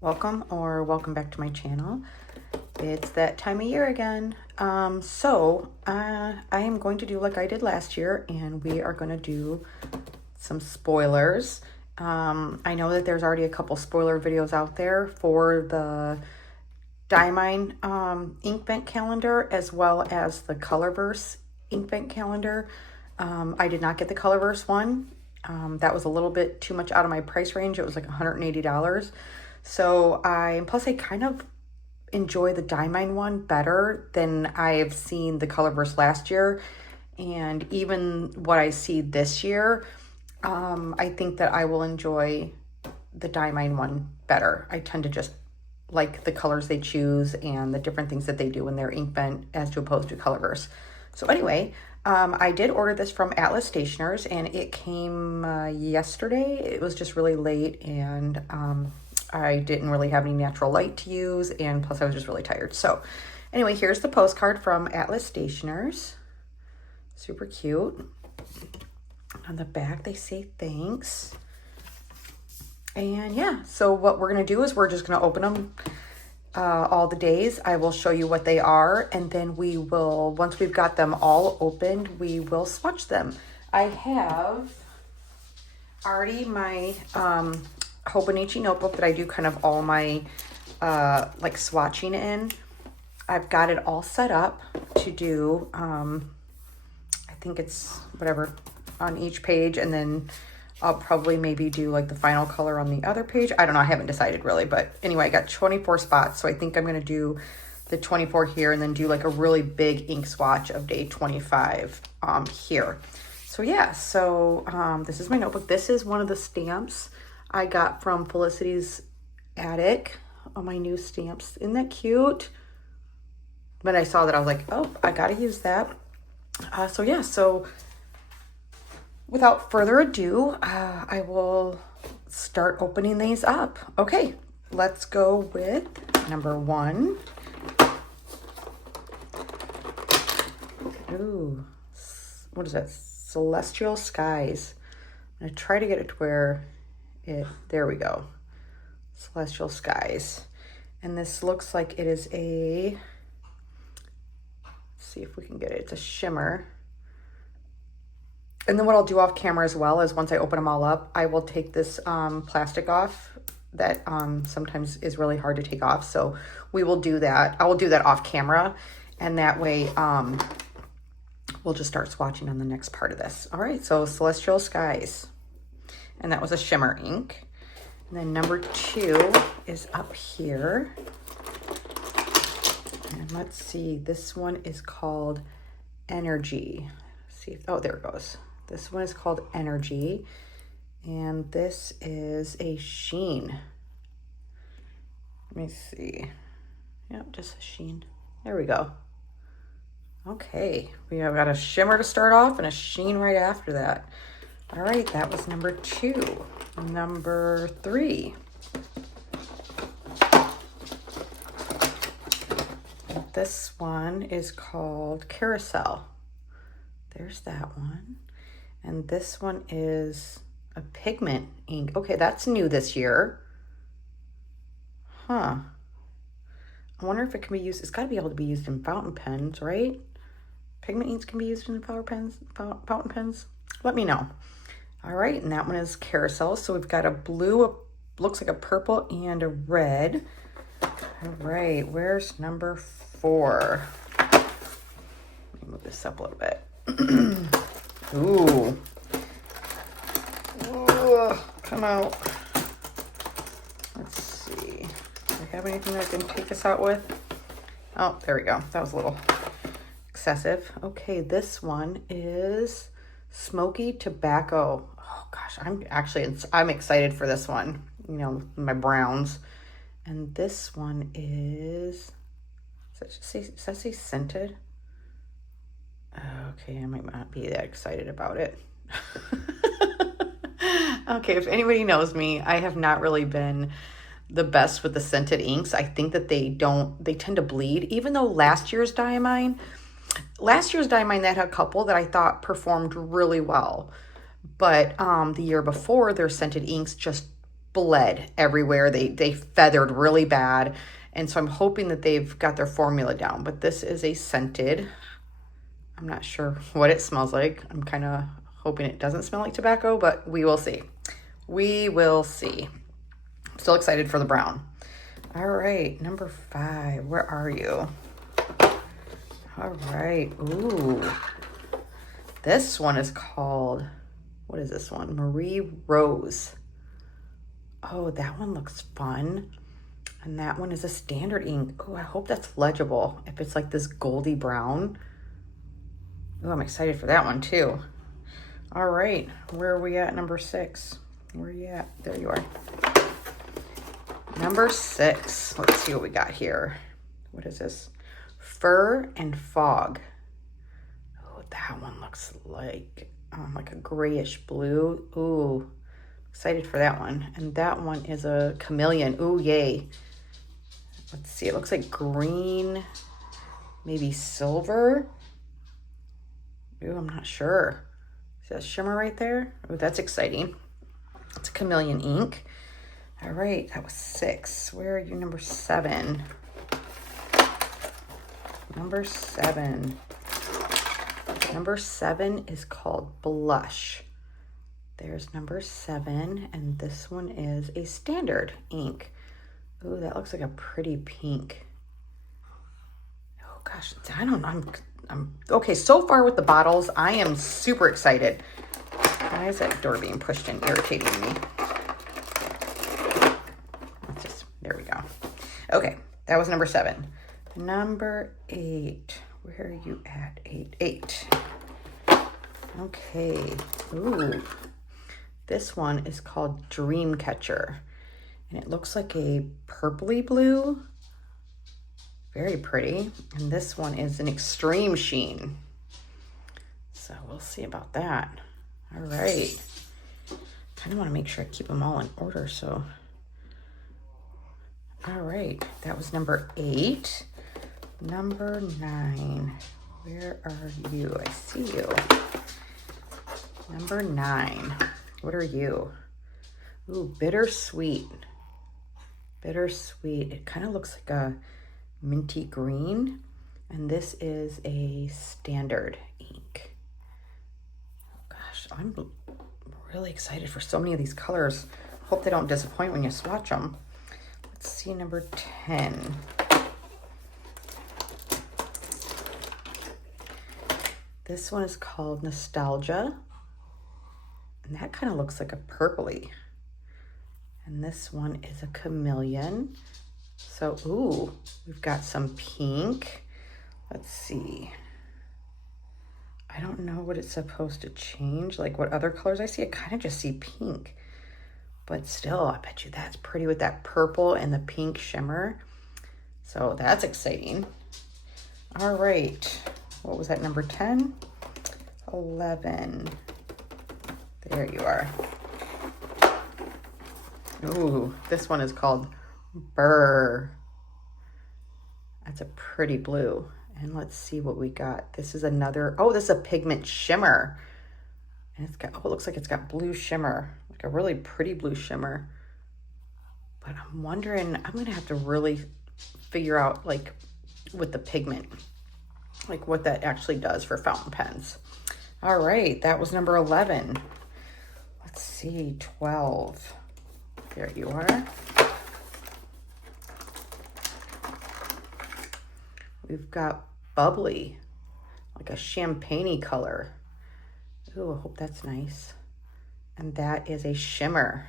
welcome or welcome back to my channel. It's that time of year again. I am going to do like I did last year, and we are going to do some spoilers. I know that there's already a couple spoiler videos out there for the Diamine Inkvent Calendar as well as the Colorverse Inkvent Calendar. I did not get the Colorverse one. That was a little bit too much out of my price range. It was like $180. So plus I kind of enjoy the Diamine one better than I've seen the Colorverse last year. And even what I see this year, I think that I will enjoy the Diamine one better. I tend to just like the colors they choose and the different things that they do in their Inkvent as to opposed to Colorverse. So anyway, I did order this from Atlas Stationers, and it came yesterday. It was just really late, and I didn't really have any natural light to use, and plus I was just really tired. So anyway, here's the postcard from Atlas Stationers. Super cute. On the back, they say thanks. And yeah, so what we're going to do is we're just going to open them all the days. I will show you what they are, and then we will, once we've got them all opened, we will swatch them. I have already my Hobonichi notebook that I do kind of all my like swatching in. I've got it all set up to do, I think it's whatever on each page, and then I'll probably maybe do like the final color on the other page. I don't know, I haven't decided really, but anyway, I got 24 spots. So I think I'm gonna do the 24 here and then do like a really big ink swatch of day 25 here. So yeah, so this is my notebook. This is one of the stamps I got from Felicity's Attic on my new stamps. Isn't that cute? When I saw that, I was like, oh, I gotta use that. So yeah, so without further ado, I will start opening these up. Okay, let's go with number one. Ooh, what is that? Celestial Skies. I'm gonna try to get it to where there we go. Celestial Skies. And this looks like it is let's see if we can get it. It's a shimmer. And then what I'll do off camera as well is once I open them all up, I will take this plastic off that sometimes is really hard to take off. So we will do that. I will do that off camera, and that way we'll just start swatching on the next part of this. All right, so Celestial Skies. And that was a shimmer ink. And then number two is up here. And let's see, this one is called Energy. Let's see if, oh, there it goes. This one is called Energy, and this is a sheen. Let me see. Yep, just a sheen. There we go. Okay, we have got a shimmer to start off and a sheen right after that. All right, that was number two. Number three. This one is called Carousel. There's that one. And this one is a pigment ink. Okay, that's new this year. Huh. I wonder if it can be used. It's got to be able to be used in fountain pens, right? Pigment inks can be used in fountain pens. Let me know. All right, and that one is Carousel. So we've got a blue, looks like a purple, and a red. All right, where's number four? Let me move this up a little bit. Ooh. Ooh, come out. Let's see. Do I have anything that I can take this out with? Oh, there we go. That was a little excessive. Okay, this one is Smoky Tobacco. Oh gosh, I'm excited for this one. You know, my browns. And this one is, does that say scented? Okay, I might not be that excited about it. Okay, if anybody knows me, I have not really been the best with the scented inks. I think that they tend to bleed, even though last year's Diamine, they had a couple that I thought performed really well. But the year before, their scented inks just bled everywhere. They feathered really bad. And so I'm hoping that they've got their formula down. But this is a scented. I'm not sure what it smells like. I'm kind of hoping it doesn't smell like tobacco, but we will see. We will see. Still excited for the brown. All right, number 5. Where are you? All right. Ooh. This one is called, what is this one? Marie Rose. Oh, that one looks fun. And that one is a standard ink. Oh, I hope that's legible. If it's like this goldy brown. Oh, I'm excited for that one too. All right, where are we at? Number 6. Where are you at? There you are. Number 6. Let's see what we got here. What is this? Fur and Fog. Oh, that one looks like a grayish blue. Ooh, excited for that one. And that one is a chameleon. Ooh, yay. Let's see, it looks like green, maybe silver. Ooh, I'm not sure. See that shimmer right there? Oh, that's exciting. It's a chameleon ink. All right, that was 6. Where are you? Number 7. Number 7. Number 7 is called Blush. There's number 7, and this one is a standard ink. Ooh, that looks like a pretty pink. Oh gosh, I don't know. I'm okay. So far with the bottles, I am super excited. Why is that door being pushed and irritating me? There we go. Okay, that was number 7. Number 8. Where are you at? 8. Okay. Ooh. This one is called Dreamcatcher. And it looks like a purpley blue. Very pretty. And this one is an extreme sheen. So we'll see about that. All right. Kind of want to make sure I keep them all in order. So, all right. That was number 8. Number 9. Where are you? I see you. Number 9. What are you? Ooh, Bittersweet. Bittersweet. It kind of looks like a minty green. And this is a standard ink. Oh gosh, I'm really excited for so many of these colors. Hope they don't disappoint when you swatch them. Let's see number 10. This one is called Nostalgia. And that kind of looks like a purpley. And this one is a chameleon. So, ooh, we've got some pink. Let's see. I don't know what it's supposed to change, like what other colors I see. I kind of just see pink. But still, I bet you that's pretty with that purple and the pink shimmer. So that's exciting. All right. What was that, number 10? 11. There you are. Ooh, this one is called Burr. That's a pretty blue. And let's see what we got. This is another, oh, this is a pigment shimmer. And it's got, oh, it looks like it's got blue shimmer. Like a really pretty blue shimmer. But I'm wondering, I'm gonna have to really figure out, like, with the pigment, like what that actually does for fountain pens. All right, that was number 11. Let's see, 12. There you are. We've got Bubbly, like a champagne-y color. Ooh, I hope that's nice. And that is a shimmer.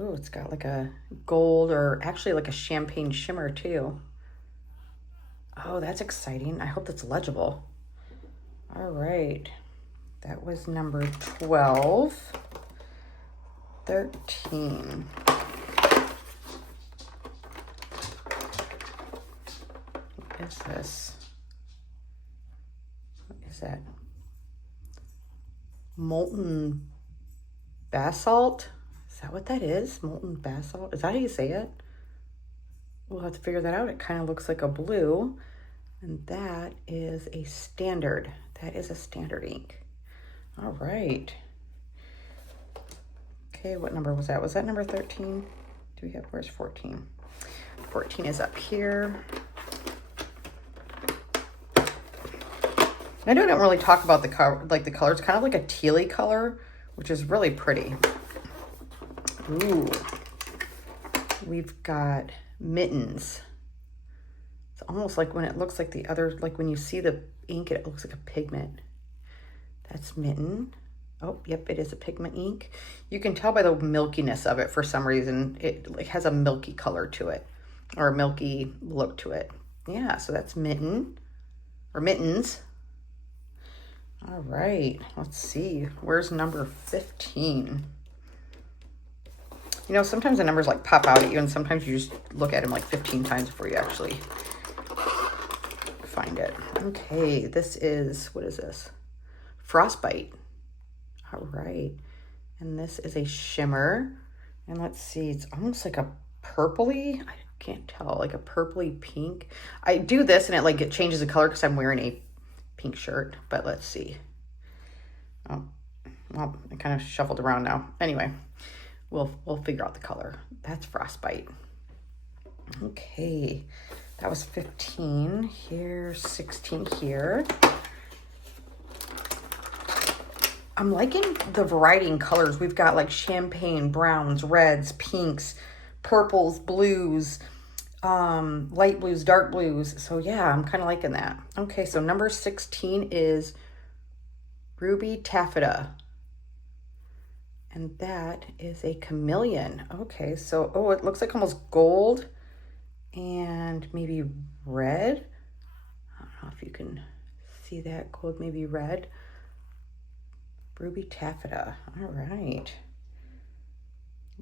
Ooh, it's got like a gold, or actually like a champagne shimmer too. Oh, that's exciting. I hope that's legible. All right. That was number 12. 13. What is this? What is that? Molten basalt? Is that what that is? Molten basalt? Is that how you say it? We'll have to figure that out. It kind of looks like a blue. And that is a standard. That is a standard ink. All right. Okay, what number was that? Was that number 13? Do we have, where's 14? 14 is up here. I don't really talk about the color, like the color. It's kind of like a tealy color, which is really pretty. Ooh, we've got mittens. It's almost like when it looks like the other, like when you see the ink, it looks like a pigment. That's mitten. Oh, yep, it is a pigment ink. You can tell by the milkiness of it for some reason. It has a milky color to it, or a milky look to it. Yeah, so that's mitten, or mittens. All right, let's see. Where's number 15? You know, sometimes the numbers like pop out at you, and sometimes you just look at them like 15 times before you actually find it. Okay, this is, what is this? Frostbite. All right, and this is a shimmer. And let's see, it's almost like a purpley, I can't tell, like a purpley pink. I do this and it changes the color because I'm wearing a pink shirt, but let's see. Oh, well, it kind of shuffled around now. Anyway, we'll figure out the color. That's Frostbite. Okay, that was 15. Here's 16 here. I'm liking the variety in colors. We've got like champagne, browns, reds, pinks, purples, blues, light blues, dark blues. So yeah, I'm kind of liking that. Okay, so number 16 is Ruby Taffeta. And that is a chameleon. Okay, so, oh, it looks like almost gold and maybe red. I don't know if you can see that, gold, maybe red. Ruby Taffeta, all right.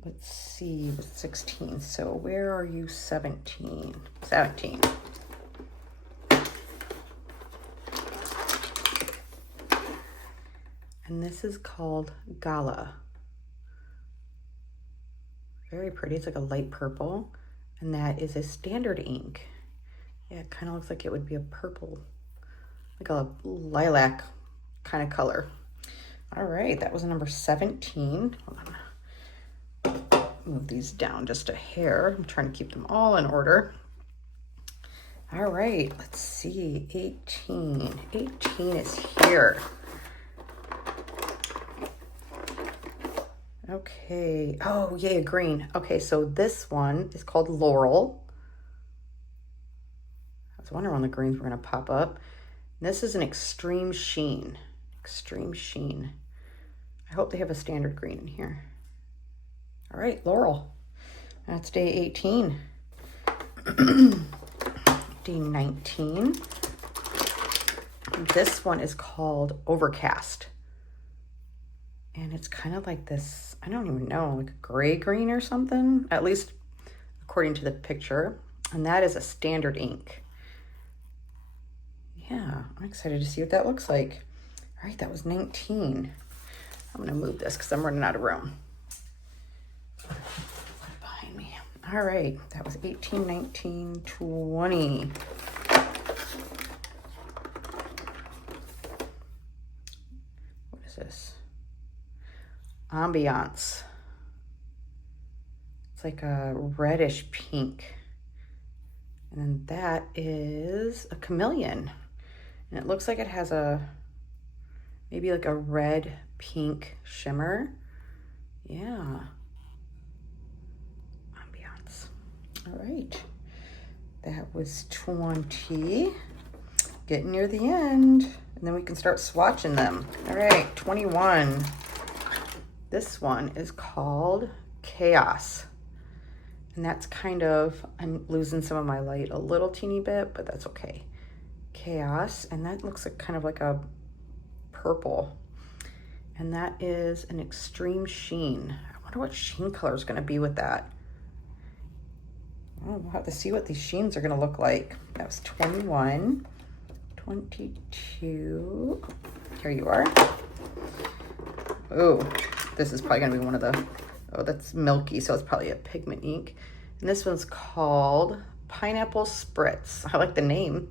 Let's see, with 16. So where are you, 17? 17. And this is called Gala. Very pretty, it's like a light purple. And that is a standard ink. Yeah, it kind of looks like it would be a purple, like a lilac kind of color. All right, that was number 17. Hold on. Move these down just a hair. I'm trying to keep them all in order. All right, let's see, 18. 18 is here. Okay, oh yeah, green. Okay, so this one is called Laurel. I was wondering when the greens were gonna pop up. And this is an extreme sheen. Extreme sheen. I hope they have a standard green in here. All right, Laurel. That's day 18. Day 19. This one is called Overcast. And it's kind of like this, I don't even know, like a gray green or something, at least according to the picture. And that is a standard ink. Yeah, I'm excited to see what that looks like. All right, that was 19. I'm gonna move this because I'm running out of room. Put it behind me. All right, that was 18, 19, 20. What is this? Ambiance. It's like a reddish pink. And then that is a chameleon. And it looks like it has a, maybe like a red pink shimmer. Yeah. Ambiance. All right. That was 20. Getting near the end. And then we can start swatching them. All right, 21. This one is called Chaos. And that's kind of, I'm losing some of my light a little teeny bit, but that's okay. Chaos, and that looks like kind of like a purple. And that is an extreme sheen. I wonder what sheen color is gonna be with that. Oh, we'll have to see what these sheens are gonna look like. That was 21, 22, here you are. Oh, this is probably gonna be one of the, oh, that's milky, so it's probably a pigment ink. And this one's called Pineapple Spritz. I like the name,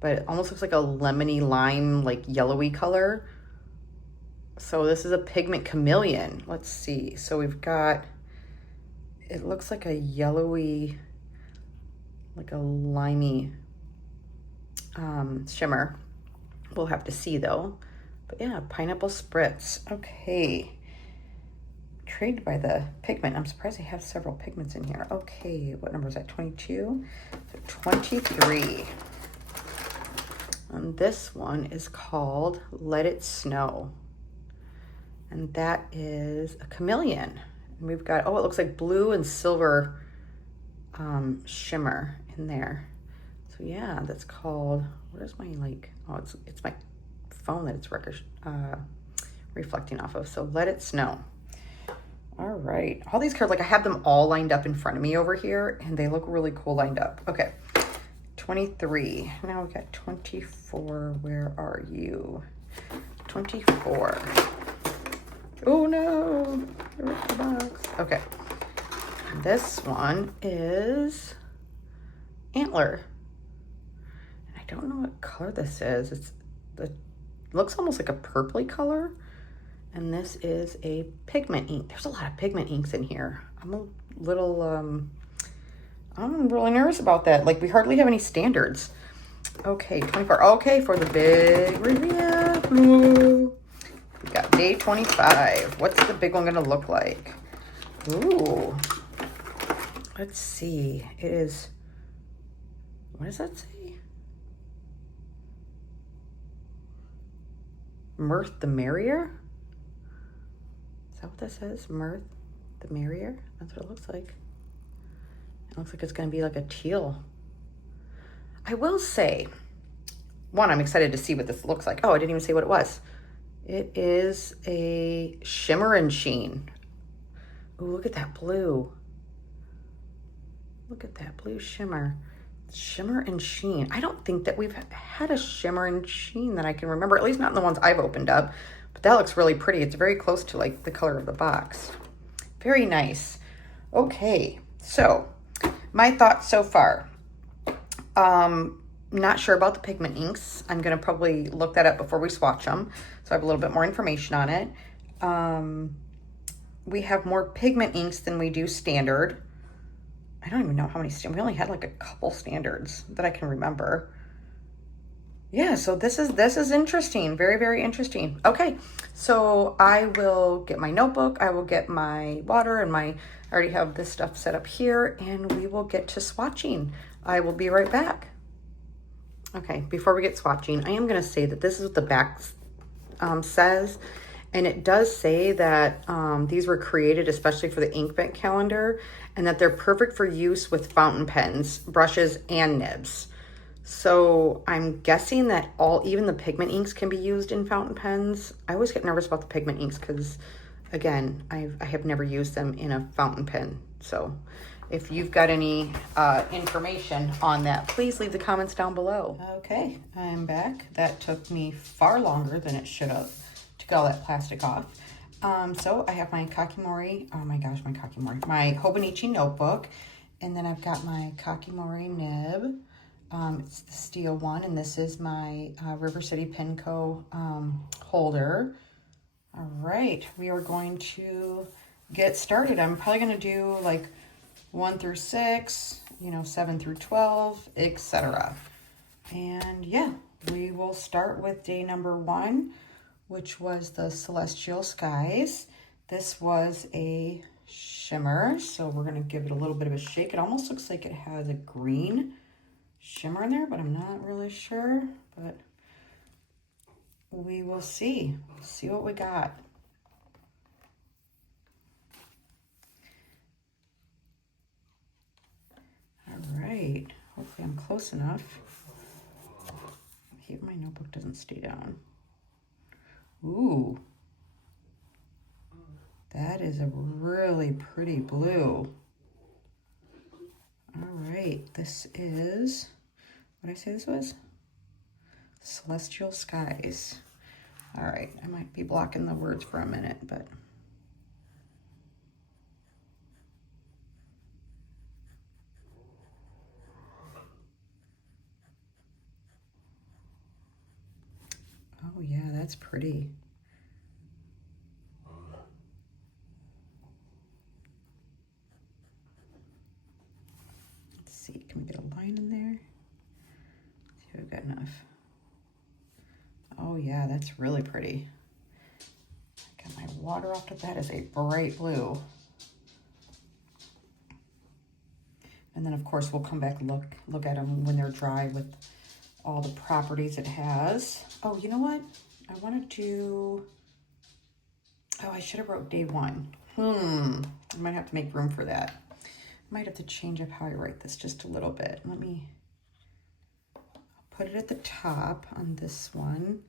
but it almost looks like a lemony lime, like yellowy color. So this is a pigment chameleon. Let's see. So we've got, it looks like a yellowy, like a limey shimmer. We'll have to see though. But yeah, pineapple spritz. Okay. Intrigued by the pigment. I'm surprised they have several pigments in here. Okay, what number is that? 22? So 23. And this one is called Let It Snow. And that is a chameleon. And we've got, oh, it looks like blue and silver shimmer in there. So yeah, that's called, where's my like, oh, it's my phone that it's reflecting off of. So Let It Snow. All right, all these cards, like I have them all lined up in front of me over here and they look really cool lined up. Okay, 23, now we've got 24, where are you? 24. Oh no, there's the box. Okay, this one is Antler. I don't know what color this is. It looks almost like a purpley color. And this is a pigment ink. There's a lot of pigment inks in here. I'm a little, I'm really nervous about that. Like we hardly have any standards. Okay, 24. Okay, for the big reveal. We got day 25. What's the big one gonna look like? Ooh, let's see. It is, what does that say? Mirth the merrier? Is that what this is? Mirth the merrier? That's what it looks like. It looks like it's gonna be like a teal. I will say, one, I'm excited to see what this looks like. Oh, I didn't even say what it was. It is a shimmer and sheen. Ooh, look at that blue. Look at that blue shimmer. Shimmer and sheen. I don't think that we've had a shimmer and sheen that I can remember, at least not in the ones I've opened up. But that looks really pretty. It's very close to like the color of the box. Very nice. Okay, so my thoughts so far. Not sure about the pigment inks. I'm gonna probably look that up before we swatch them, so I have a little bit more information on it. We have more pigment inks than we do standard. I don't even know how many, we only had like a couple standards that I can remember. Yeah, so this is interesting. Very, very interesting. Okay, so I will get my notebook. I will get my water and I already have this stuff set up here, and we will get to swatching. I will be right back. Okay, before we get swatching, I am going to say that this is what the back says. And it does say that these were created especially for the Inkvent calendar, and that they're perfect for use with fountain pens, brushes, and nibs. So I'm guessing that even the pigment inks can be used in fountain pens. I always get nervous about the pigment inks because, again, I have never used them in a fountain pen. So if you've got any information on that, please leave the comments down below. Okay, I'm back. That took me far longer than it should have to get all that plastic off. So I have my Kakimori, oh my gosh, my Hobonichi notebook. And then I've got my Kakimori nib. It's the steel one, and this is my River City Pinco holder. All right, we are going to get started. I'm probably going to do like 1 through 6, 7 through 12, etc. And yeah, we will start with day number 1, which was the Celestial Skies. This was a shimmer, so we're going to give it a little bit of a shake. It almost looks like it has a green shimmer in there, but I'm not really sure. But we will see. See what we got. All right. Hopefully I'm close enough. I hope my notebook doesn't stay down. Ooh. That is a really pretty blue. All right. This is, what did I say this was? Celestial Skies. All right. I might be blocking the words for a minute, but. Oh yeah, that's pretty. see if I've got enough. Oh yeah, that's really pretty. Got my water off to that. Is a bright blue. And then of course we'll come back and look at them when they're dry with all the properties it has. Oh, you know what? I want to do, oh, I should have wrote day 1. I might have to make room for that. I might have to change up how I write this just a little bit. Let me put it at the top on this one.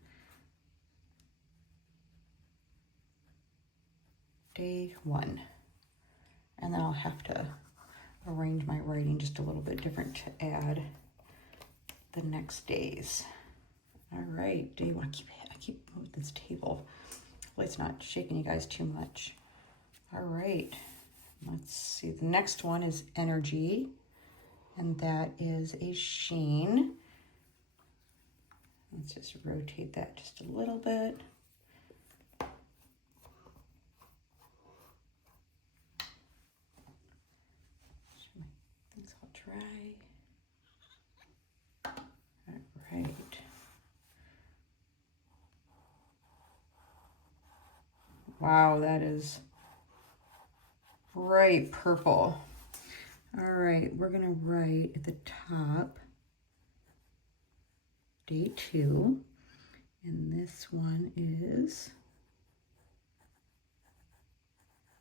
Day 1. And then I'll have to arrange my writing just a little bit different to add the next days. All right, day 1. I keep moving this table. Hopefully it's not shaking you guys too much. All right, let's see. The next one is energy, and that is a sheen. Let's just rotate that just a little bit. Things all dry. All right. Wow, that is bright purple. All right, we're gonna write at the top day 2, and this one is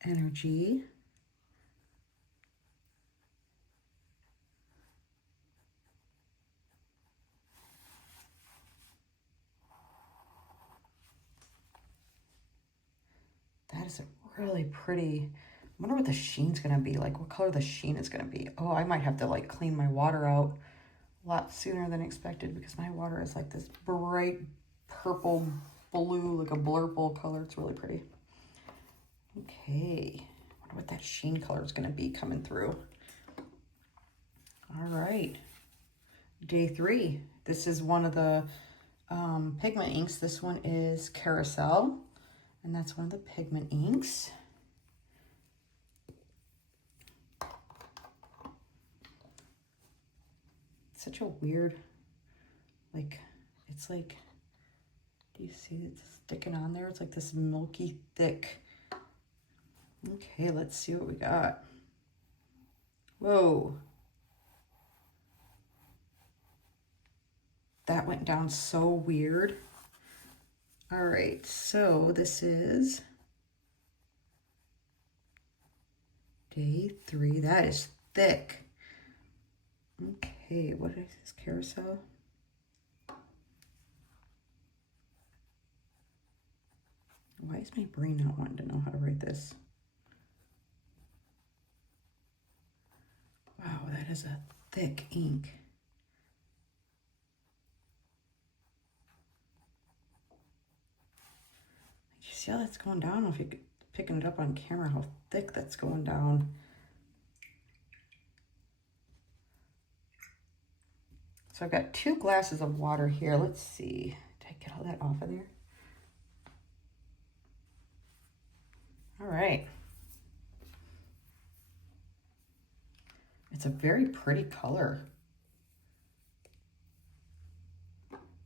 energy. That is a really pretty, I wonder what the sheen's gonna be, like what color the sheen is gonna be. Oh, I might have to like clean my water out a lot sooner than expected because my water is like this bright purple blue, like a blurple color. It's really pretty. Okay, I wonder what that sheen color is gonna be coming through. All right, day 3. This is one of the pigment inks. This one is Carousel, and that's one of the pigment inks. Such a weird, like, it's like, do you see it sticking on there? It's like this milky thick. Okay, let's see what we got. Whoa. That went down so weird. All right, so this is day 3. That is thick. Okay, what is this, Carousel? Why is my brain not wanting to know how to write this? Wow, that is a thick ink. You see how that's going down? If you're picking it up on camera, how thick that's going down. So I've got 2 glasses of water here. Let's see. Did I get all that off of there? All right. It's a very pretty color.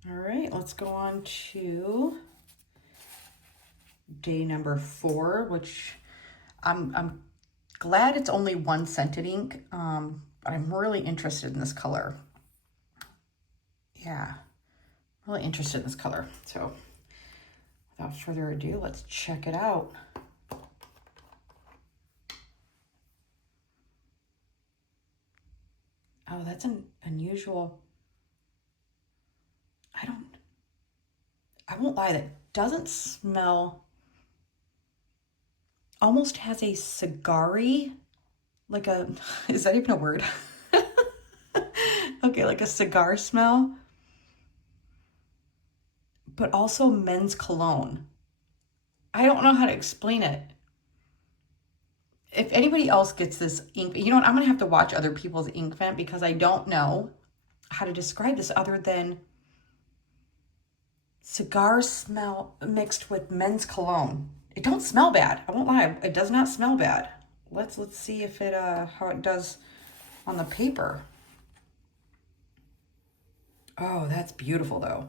All right, let's go on to day number 4, which I'm glad it's only 1 scented ink. But I'm really interested in this color. Yeah, really interested in this color. So without further ado, let's check it out. Oh, that's an unusual. I won't lie, that doesn't smell, almost has a cigar-y, like a, is that even a word? Okay, like a cigar smell, but also men's cologne. I don't know how to explain it. If anybody else gets this ink, you know what, I'm gonna have to watch other people's Inkvent because I don't know how to describe this other than cigar smell mixed with men's cologne. It don't smell bad. I won't lie. It does not smell bad. Let's see if it how it does on the paper. Oh, that's beautiful though.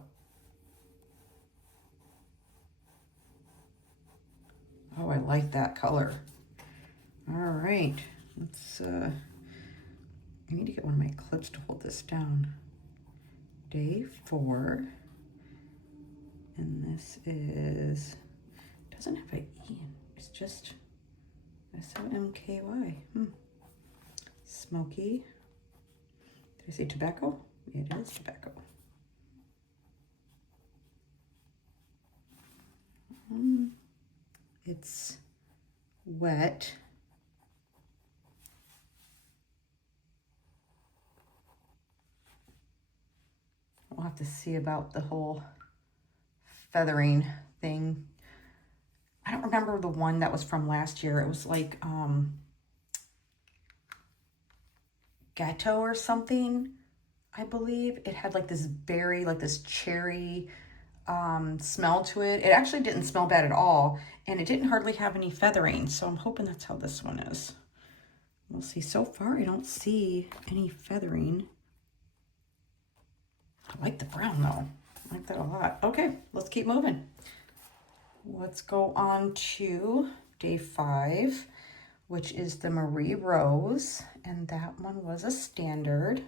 Oh, I like that color. All right, let's, I need to get one of my clips to hold this down. Day 4, and this is, doesn't have an E, it's just SOMKY. Smoky. Did I say tobacco? It is tobacco. It's wet. We'll have to see about the whole feathering thing. I don't remember the one that was from last year. It was like ghetto or something, I believe. It had like this berry, like this cherry smell to it. It actually didn't smell bad at all, and it didn't hardly have any feathering, so I'm hoping that's how this one is. We'll see. So far, I don't see any feathering. I like the brown though. I like that a lot. Okay, let's keep moving. Let's go on to day 5, which is the Marie Rose, and that one was a standard.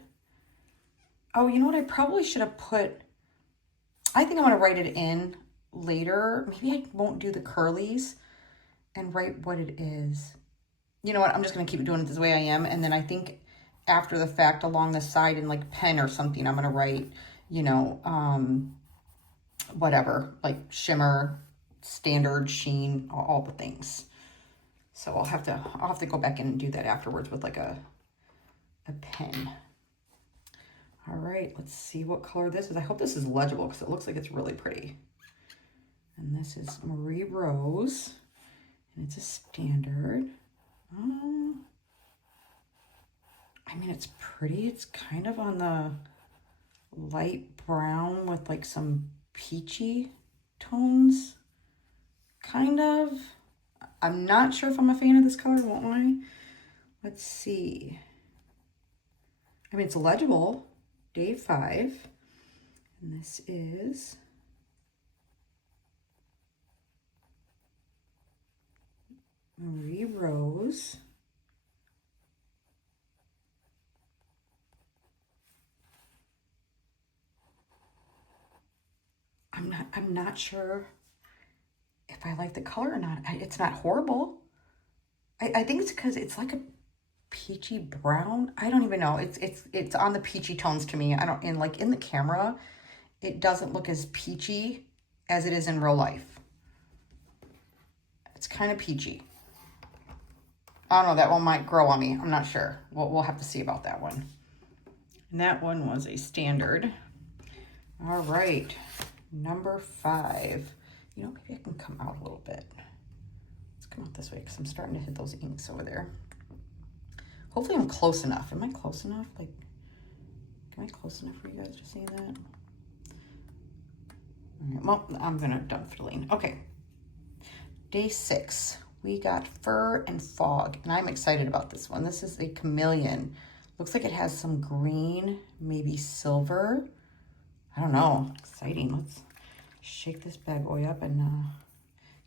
Oh, you know what? I probably should have put, I think I'm going to write it in later. Maybe I won't do the curlies and write what it is. You know what? I'm just going to keep doing it this way I am, and then I think after the fact along the side in like pen or something, I'm going to write, you know, whatever, like shimmer, standard, sheen, all the things. So I'll have to go back in and do that afterwards with like a pen. All right, let's see what color this is. I hope this is legible because it looks like it's really pretty. And this is Marie Rose, and it's a standard. I mean, it's pretty. It's kind of on the light brown with like some peachy tones, kind of. I'm not sure if I'm a fan of this color, won't lie. Let's see. I mean, it's legible. Day 5. And this is Marie Rose. I'm not sure if I like the color or not. It's not horrible. I think it's because it's like a peachy brown. I don't even know. It's on the peachy tones to me. I don't, in like in the camera, it doesn't look as peachy as it is in real life. It's kind of peachy. I don't know, that one might grow on me. I'm not sure. We'll have to see about that one. And that one was a standard. All right, number 5. You know, maybe I can come out a little bit. Let's come out this way because I'm starting to hit those inks over there. Hopefully I'm close enough. Am I close enough? Like, am I close enough for you guys to see that? All right, well, I'm gonna done fiddling. Okay, day 6. We got Fur and Fog, and I'm excited about this one. This is a chameleon. Looks like it has some green, maybe silver. I don't know. Exciting. Let's shake this bad boy up and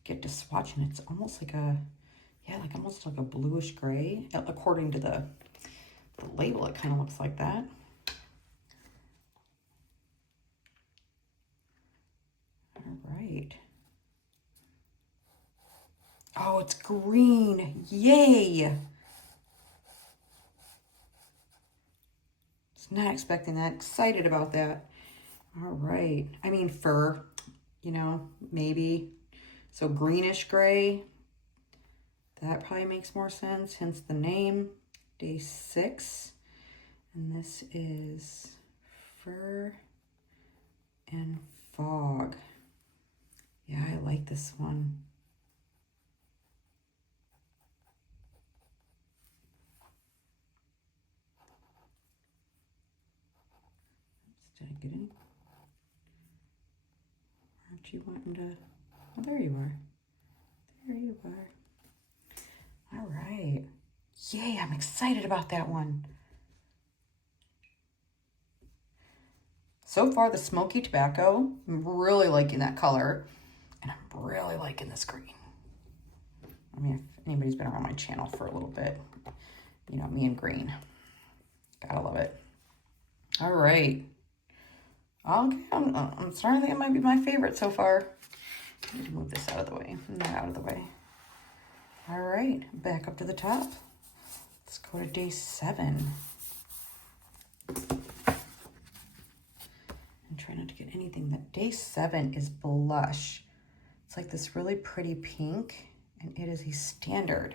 get to swatching. It's almost like a, yeah, like almost like a bluish gray. According to the label, it kind of looks like that. All right. Oh, it's green. Yay. Was not expecting that. Excited about that. All right. I mean, fur, you know, maybe. So greenish gray. That probably makes more sense, hence the name. Day 6. And this is Fur and Fog. Yeah, I like this one. Did I get any? Aren't you wanting to? Oh, there you are. There you are. All right. Yay, I'm excited about that one. So far, the smoky tobacco, I'm really liking that color. And I'm really liking this green. I mean, if anybody's been around my channel for a little bit, you know, me and green. Gotta love it. All right. Okay, I'm starting to think it might be my favorite so far. I need to move this out of the way. Out of the way. All right, back up to the top. Let's go to day 7. And try not to get anything. That day 7 is blush. It's like this really pretty pink, and it is a standard.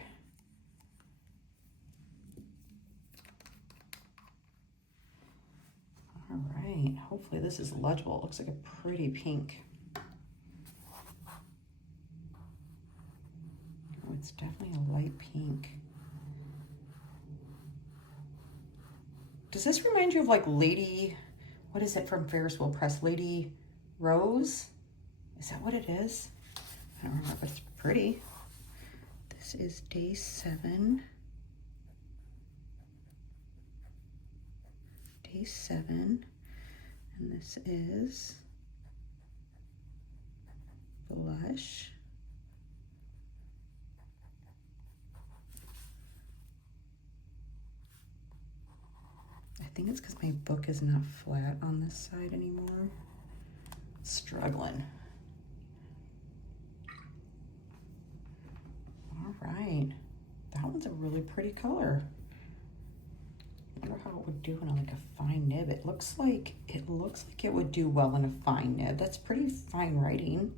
All right, hopefully this is legible. It looks like a pretty pink. Oh, it's definitely a light pink. Does this remind you of like Lady, what is it from Ferris Wheel Press? Lady Rose? Is that what it is? I don't remember, but it's pretty. This is day 7. Day 7. And this is blush. I think it's because my book is not flat on this side anymore. Struggling. All right, that one's a really pretty color. I wonder how it would do in like a fine nib. It looks like it would do well in a fine nib. That's pretty fine writing.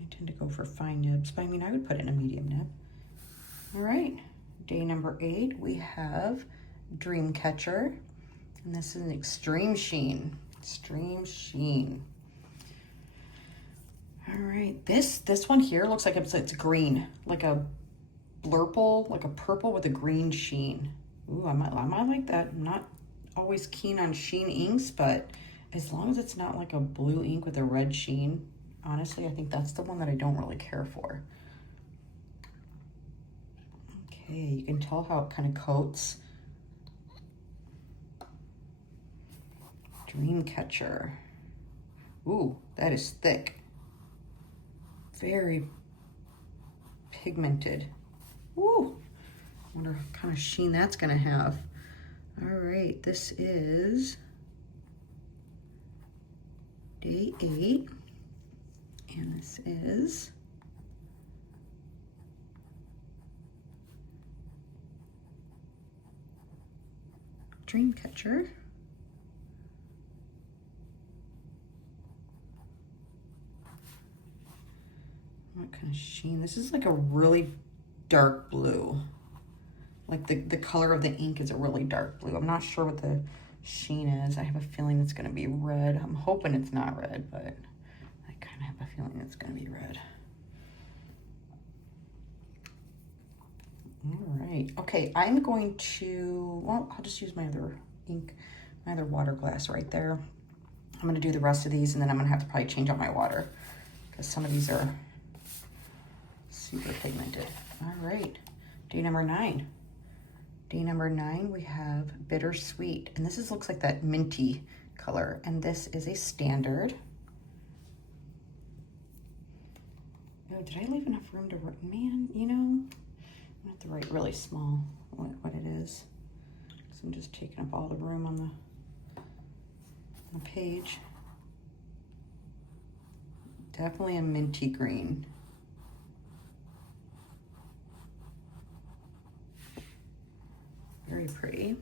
I tend to go for fine nibs, but I mean, I would put it in a medium nib. All right, day number 8, we have Dreamcatcher, and this is an extreme sheen. Extreme sheen. All right, this one here looks like it's green, like a blurple, like a purple with a green sheen. Ooh, I might like that. I'm not always keen on sheen inks, but as long as it's not like a blue ink with a red sheen, honestly, I think that's the one that I don't really care for. Okay, you can tell how it kind of coats. Dreamcatcher. Ooh, that is thick. Very pigmented. Ooh, I wonder what kind of sheen that's gonna have. All right, this is day 8, and this is Dreamcatcher. What kind of sheen? This is like a really dark blue. Like the color of the ink is a really dark blue. I'm not sure what the sheen is. I have a feeling it's gonna be red. I'm hoping it's not red, but I kind of have a feeling it's gonna be red. All right, okay, I'm going to, well, I'll just use my other ink, my other water glass right there. I'm gonna do the rest of these, and then I'm gonna have to probably change out my water because some of these are super pigmented. All right, day number 9. Day number 9, we have Bittersweet, and this looks like that minty color, and this is a standard. Oh, did I leave enough room to write? Man, you know, I'm gonna have to write really small what it is, because I'm just taking up all the room on the page. Definitely a minty green. Very pretty.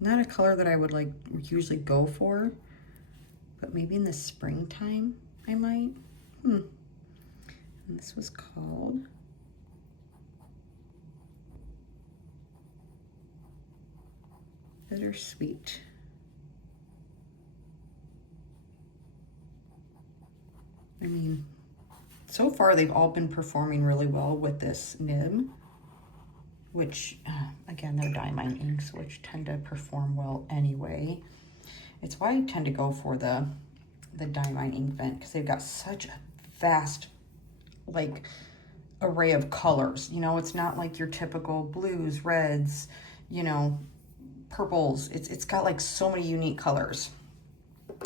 Not a color that I would like usually go for, but maybe in the springtime I might. And this was called Bittersweet. I mean, so far they've all been performing really well with this nib, which again, they're Diamine inks, which tend to perform well anyway. It's why I tend to go for the Diamine Inkvent, because they've got such a vast like array of colors. You know, it's not like your typical blues, reds, you know, purples. It's got like so many unique colors.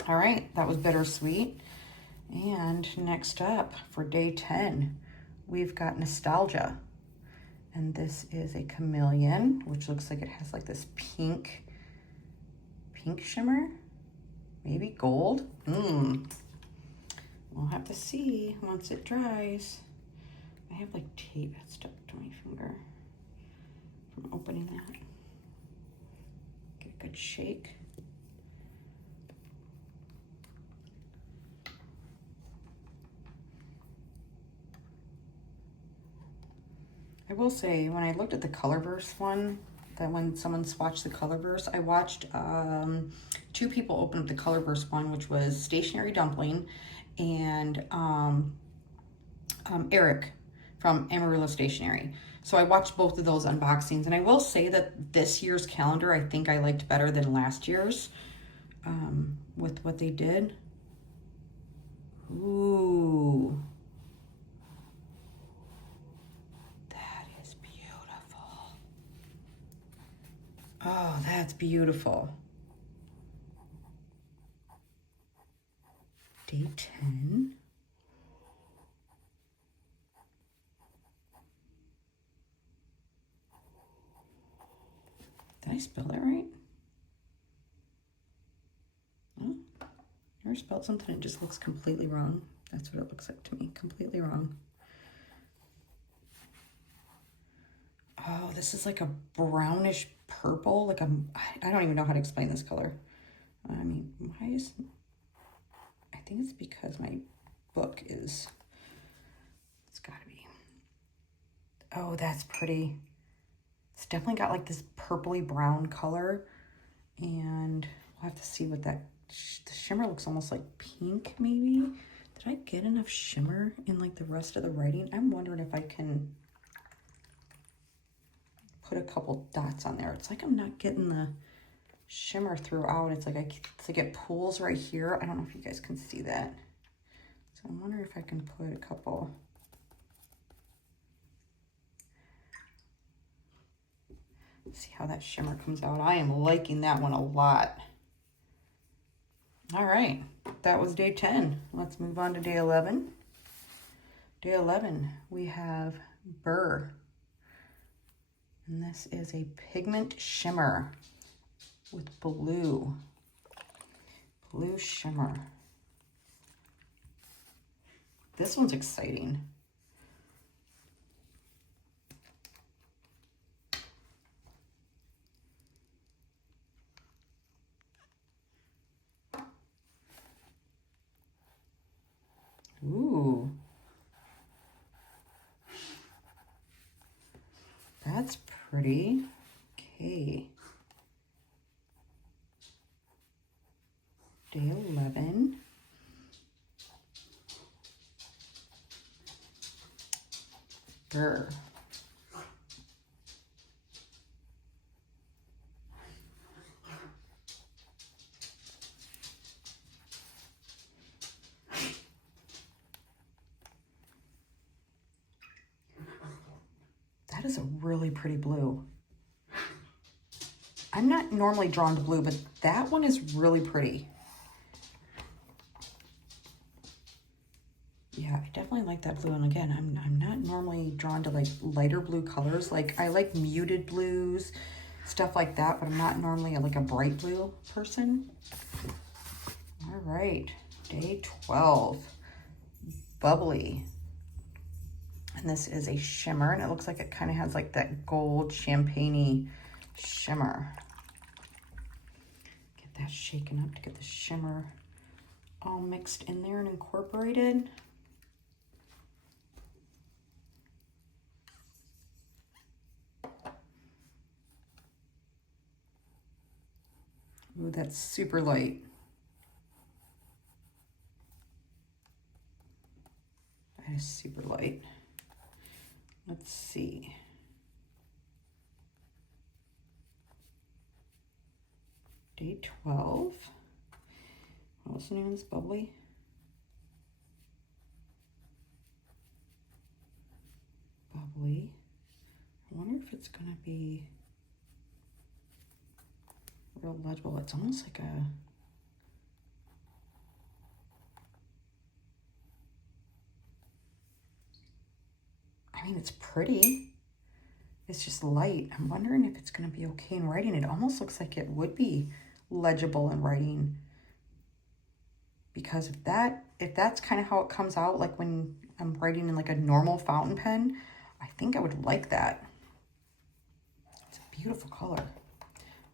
All right, that was bittersweet. And next up for day 10, we've got nostalgia. And this is a chameleon, which looks like it has like this pink shimmer, maybe gold. We'll have to see once it dries. I have like tape stuck to my finger from opening that. Get a good shake. I will say, when I looked at the Colorverse one, that when someone swatched the Colorverse, I watched 2 people open up the Colorverse one, which was Stationary Dumpling and Eric from Amarillo Stationery. So I watched both of those unboxings, and I will say that this year's calendar I think I liked better than last year's with what they did. Ooh. That is beautiful. Oh, that's beautiful. Day 10. Did I spell that right? Oh, never spelled something, it just looks completely wrong. That's what it looks like to me, completely wrong. Oh, this is like a brownish purple, like I don't even know how to explain this color. I mean, I think it's because my book is, it's gotta be. Oh, that's pretty. It's definitely got like this purpley brown color, and we'll have to see what that, the shimmer looks almost like pink maybe. Did I get enough shimmer in like the rest of the writing? I'm wondering if I can put a couple dots on there. It's like I'm not getting the shimmer throughout. It's like it pools right here. I don't know if you guys can see that. So I'm wondering if I can put a couple. See how that shimmer comes out. I am liking that one a lot. All right, that was day 10. Let's move on to day 11. Day 11, we have Burr. And this is a pigment shimmer with blue shimmer. This one's exciting. Ooh. That's pretty. Okay. Day 11. Burr. That is a really pretty blue. I'm not normally drawn to blue, but that one is really pretty. Yeah, I definitely like that blue. And again, I'm not normally drawn to like lighter blue colors. Like I like muted blues, stuff like that, but I'm not normally like a bright blue person. All right, day 12, Bubbly. And this is a shimmer, and it looks like it kind of has like that gold champagne-y shimmer. Get that shaken up to get the shimmer all mixed in there and incorporated. Ooh, that's super light. That is super light. Let's see. Day 12. What was the name of this Bubbly? Bubbly. I wonder if it's gonna be real legible. It's almost like a, I mean, it's pretty. It's just light. I'm wondering if it's going to be okay in writing. It almost looks like it would be legible in writing. Because if that's kind of how it comes out, like when I'm writing in like a normal fountain pen, I think I would like that. It's a beautiful color.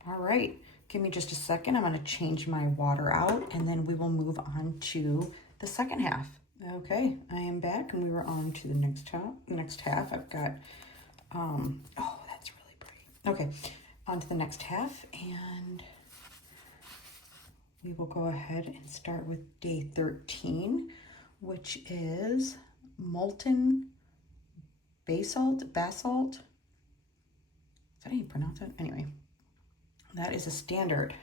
All right, give me just a second. I'm going to change my water out, and then we will move on to the second half. Okay, I am back, and we were on to the next half. I've got, oh, that's really pretty. Okay, on to the next half, and we will go ahead and start with day 13, which is molten basalt. Is that how you pronounce it? Anyway, that is a standard.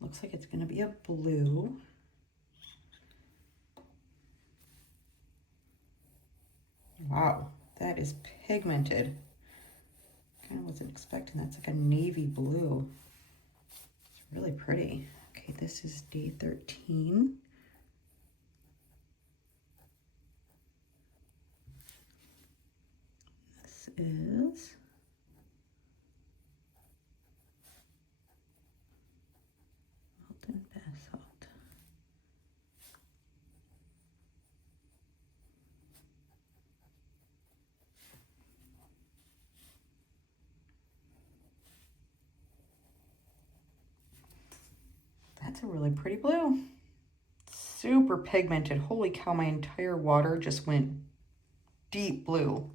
Looks like it's going to be a blue. Wow, that is pigmented. Kind of wasn't expecting that. It's like a navy blue. It's really pretty. Okay, this is day 13. This is molten basalt. That's a really pretty blue. Super pigmented. Holy cow, my entire water just went deep blue.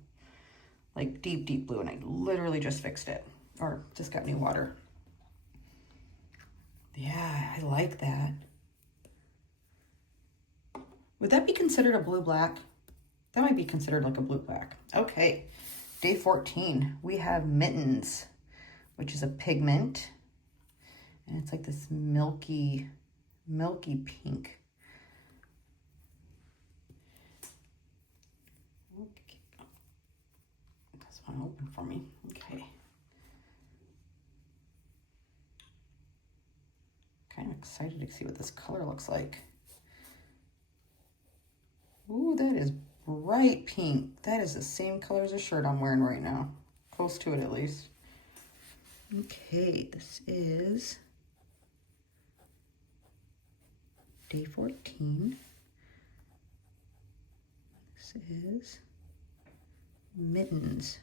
Like deep, deep blue, and I literally just fixed it. Or just got new water. Yeah, I like that. Would that be considered a blue-black? That might be considered like a blue-black. Okay, day 14. We have Mittens, which is a pigment. And it's like this milky pink. That's one open for me. Okay. Kind of excited to see what this color looks like. Ooh, that is bright pink. That is the same color as the shirt I'm wearing right now. Close to it at least. Okay, this is day 14. This is Mittens.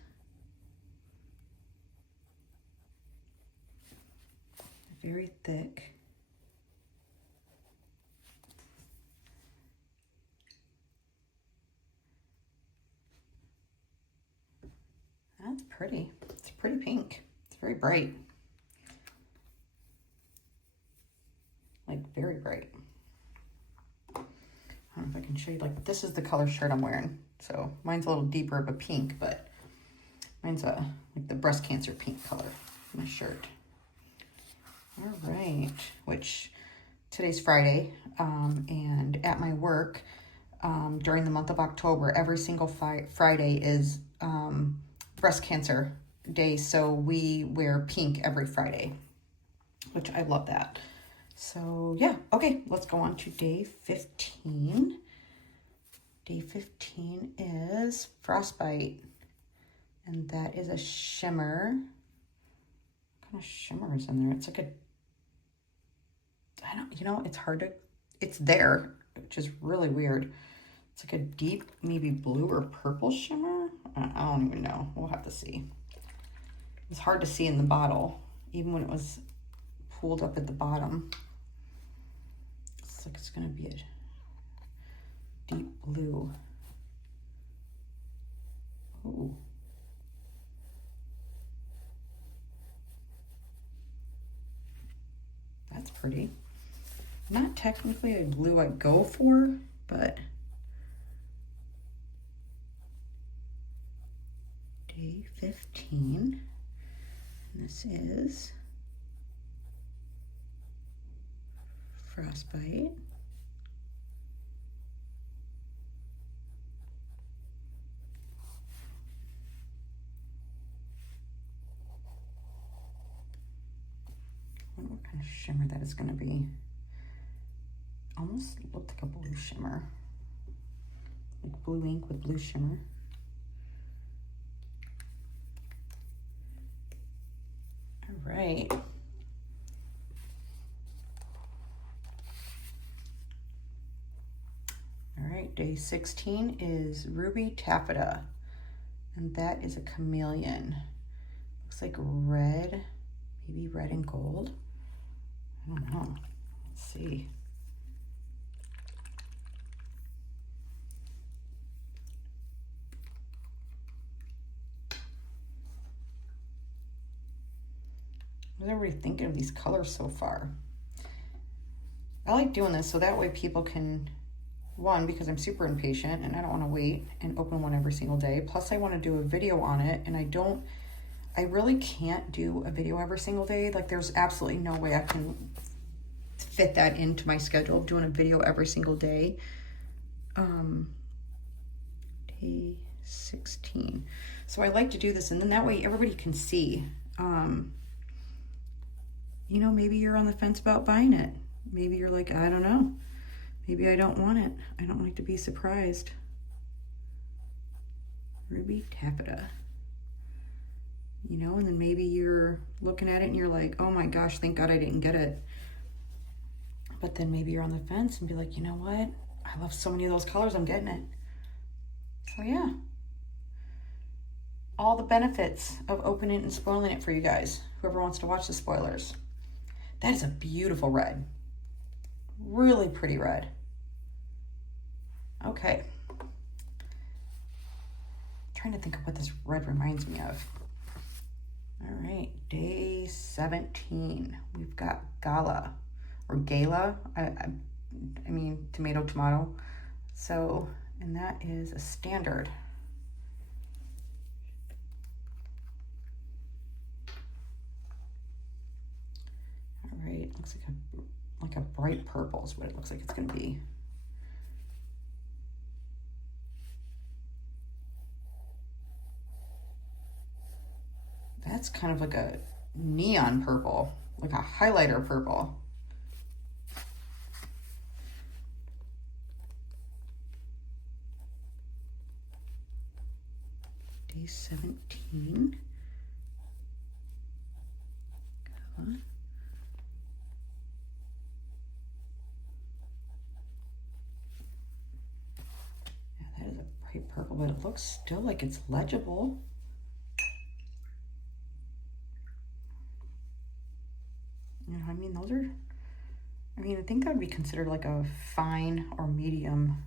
Very thick. That's pretty. It's pretty pink. It's very bright. Like very bright. I don't know if I can show you, like, this is the color shirt I'm wearing. So mine's a little deeper of a pink, but mine's like the breast cancer pink color, my shirt. All right, which today's Friday, and at my work, during the month of October, every single Friday is breast cancer day, so we wear pink every Friday, which I love that. So yeah, okay, let's go on to day 15. Day 15 is Frostbite, and that is a shimmer. What kind of shimmer is in there? It's like a, it's hard to, it's there, which is really weird. It's like a deep, maybe blue or purple shimmer. I don't even know. We'll have to see. It's hard to see in the bottle, even when it was pulled up at the bottom. It's like it's gonna be a deep blue. Ooh. That's pretty. Not technically a blue I'd go for, but day 15. And this is Frostbite. I wonder what kind of shimmer that is going to be. Almost looked like a blue shimmer. Like blue ink with blue shimmer. All right. All right, day 16 is Ruby Taffeta, and that is a chameleon. Looks like red, maybe red and gold. I don't know. Let's see. What's everybody thinking of these colors so far? I like doing this so that way people can, one, because I'm super impatient and I don't want to wait and open one every single day. Plus I want to do a video on it, and I really can't do a video every single day. Like there's absolutely no way I can fit that into my schedule of doing a video every single day. Day 16. So I like to do this, and then that way everybody can see. You know, maybe you're on the fence about buying it. Maybe you're like, I don't know. Maybe I don't want it. I don't like to be surprised. Ruby Taffeta. You know, and then maybe you're looking at it and you're like, oh my gosh, thank God I didn't get it. But then maybe you're on the fence and be like, you know what? I love so many of those colors, I'm getting it. So yeah. All the benefits of opening it and spoiling it for you guys. Whoever wants to watch the spoilers. That is a beautiful red. Really pretty red. Okay. I'm trying to think of what this red reminds me of. All right, day 17. We've got Gala or Gala. I mean tomato. So, and that is a standard. All right, looks like a bright purple is what it looks like it's going to be. That's kind of like a neon purple, like a highlighter purple. Day 17. Yeah, that is a bright purple, but it looks still like it's legible. You know, I mean, those are, I mean, I think that would be considered like a fine or medium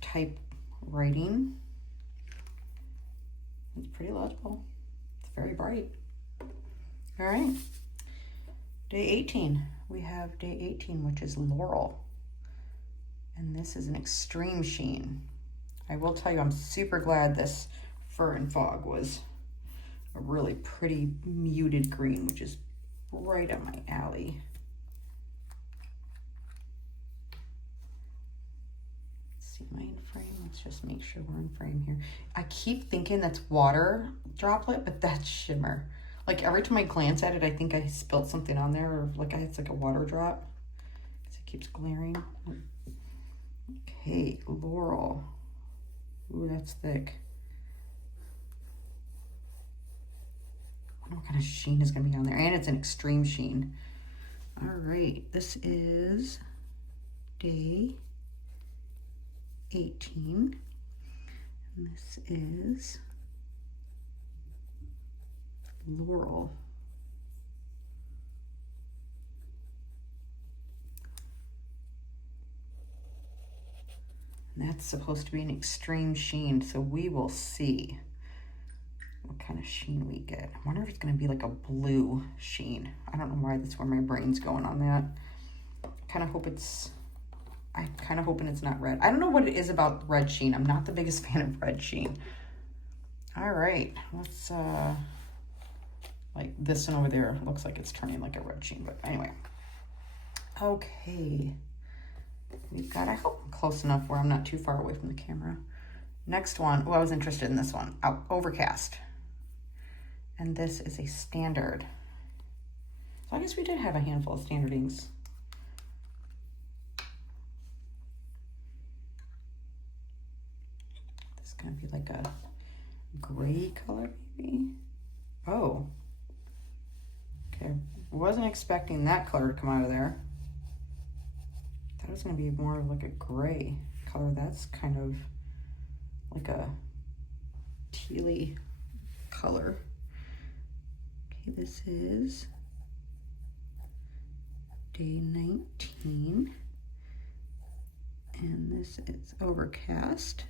type writing. It's pretty legible. It's very bright. All right. Day 18. We have day 18, which is Laurel. And this is an extreme sheen. I will tell you, I'm super glad this Fur and Fog was a really pretty muted green, which is right up my alley. Let's see, am I in frame? Let's just make sure we're in frame here. I keep thinking that's water droplet, but that's shimmer. Like every time I glance at it, I think I spilled something on there, or like it's like a water drop because it keeps glaring. Okay, Laurel. Ooh, that's thick. I wonder what kind of sheen is going to be on there. And it's an extreme sheen. All right, this is day 18. And this is Laurel. And that's supposed to be an extreme sheen, so we will see what kind of sheen we get. I wonder if it's going to be like a blue sheen. I don't know why that's where my brain's going on that. I'm kind of hoping it's not red. I don't know what it is about red sheen. I'm not the biggest fan of red sheen. All right, let's, like this one over there looks like it's turning like a red sheen, but anyway. Okay, we've got, I hope I'm close enough where I'm not too far away from the camera. Next one, oh, I was interested in this one, Overcast. And this is a standard. So I guess we did have a handful of standard inks. This is gonna be like a gray color, maybe. Oh, okay. Wasn't expecting that color to come out of there. That was gonna be more of like a gray color. That's kind of like a tealy color. Okay, this is day 19, and this is Overcast,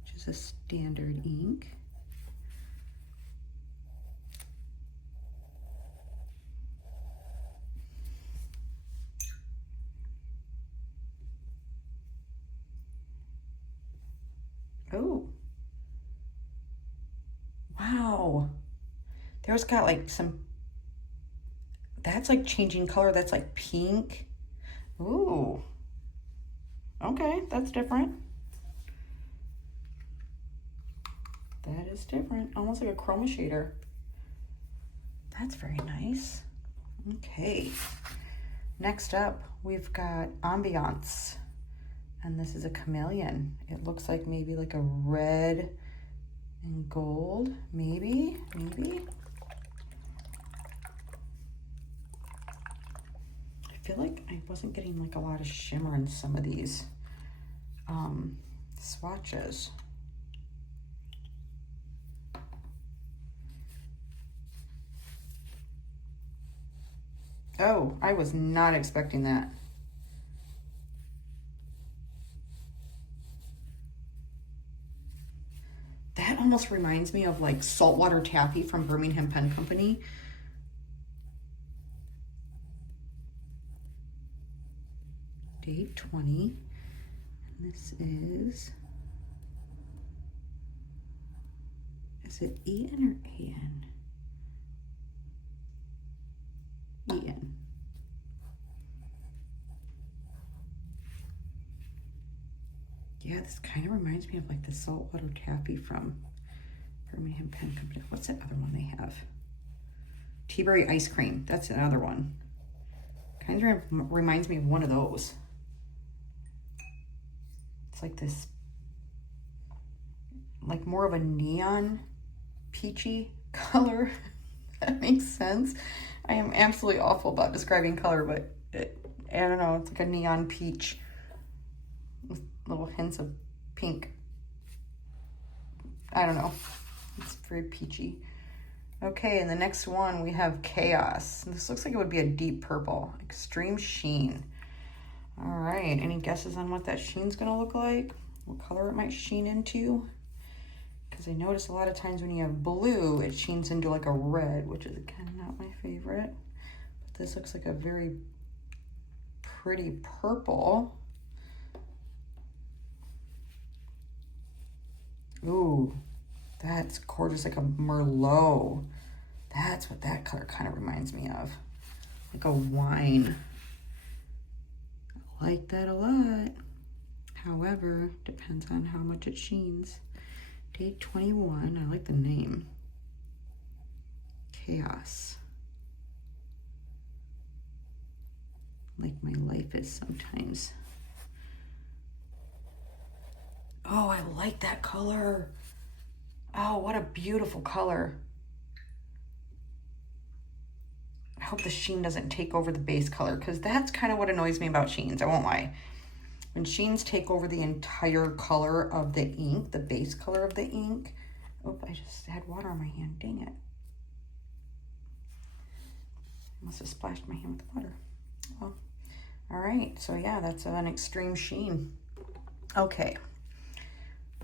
which is a standard ink. Oh, wow. There's got like some, that's like changing color. That's like pink. Ooh, okay, that's different. That is different, almost like a chroma shader. That's very nice. Okay, next up, we've got Ambiance. And this is a chameleon. It looks like maybe like a red and gold, maybe. I feel like I wasn't getting like a lot of shimmer in some of these swatches. Oh, I was not expecting that. That almost reminds me of like Saltwater Taffy from Birmingham Pen Company. Day 20. And this is it EN or AN? EN. Yeah, this kind of reminds me of like the Saltwater Taffy from Birmingham Pen Company. What's that other one they have? Tea-berry ice cream. That's another one. Kind of reminds me of one of those. It's like this, like more of a neon peachy color. That makes sense. I am absolutely awful about describing color, but I don't know. It's like a neon peach with little hints of pink. I don't know. It's very peachy. Okay, and the next one we have Chaos. This looks like it would be a deep purple. Extreme Sheen. All right, any guesses on what that sheen's gonna look like? What color it might sheen into? Because I notice a lot of times when you have blue, it sheens into like a red, which is again not my favorite. But this looks like a very pretty purple. Ooh, that's gorgeous, like a Merlot. That's what that color kind of reminds me of. Like a wine. I like that a lot. However, depends on how much it sheens. Day 21, I like the name. Chaos. Like my life is sometimes. Oh, I like that color. Oh, what a beautiful color. I hope the sheen doesn't take over the base color, because that's kind of what annoys me about sheens, I won't lie. When sheens take over the entire color of the ink, the base color of the ink. Oh, I just had water on my hand, dang it. I must have splashed my hand with water. Well, all right, so yeah, that's an Extreme Sheen. Okay.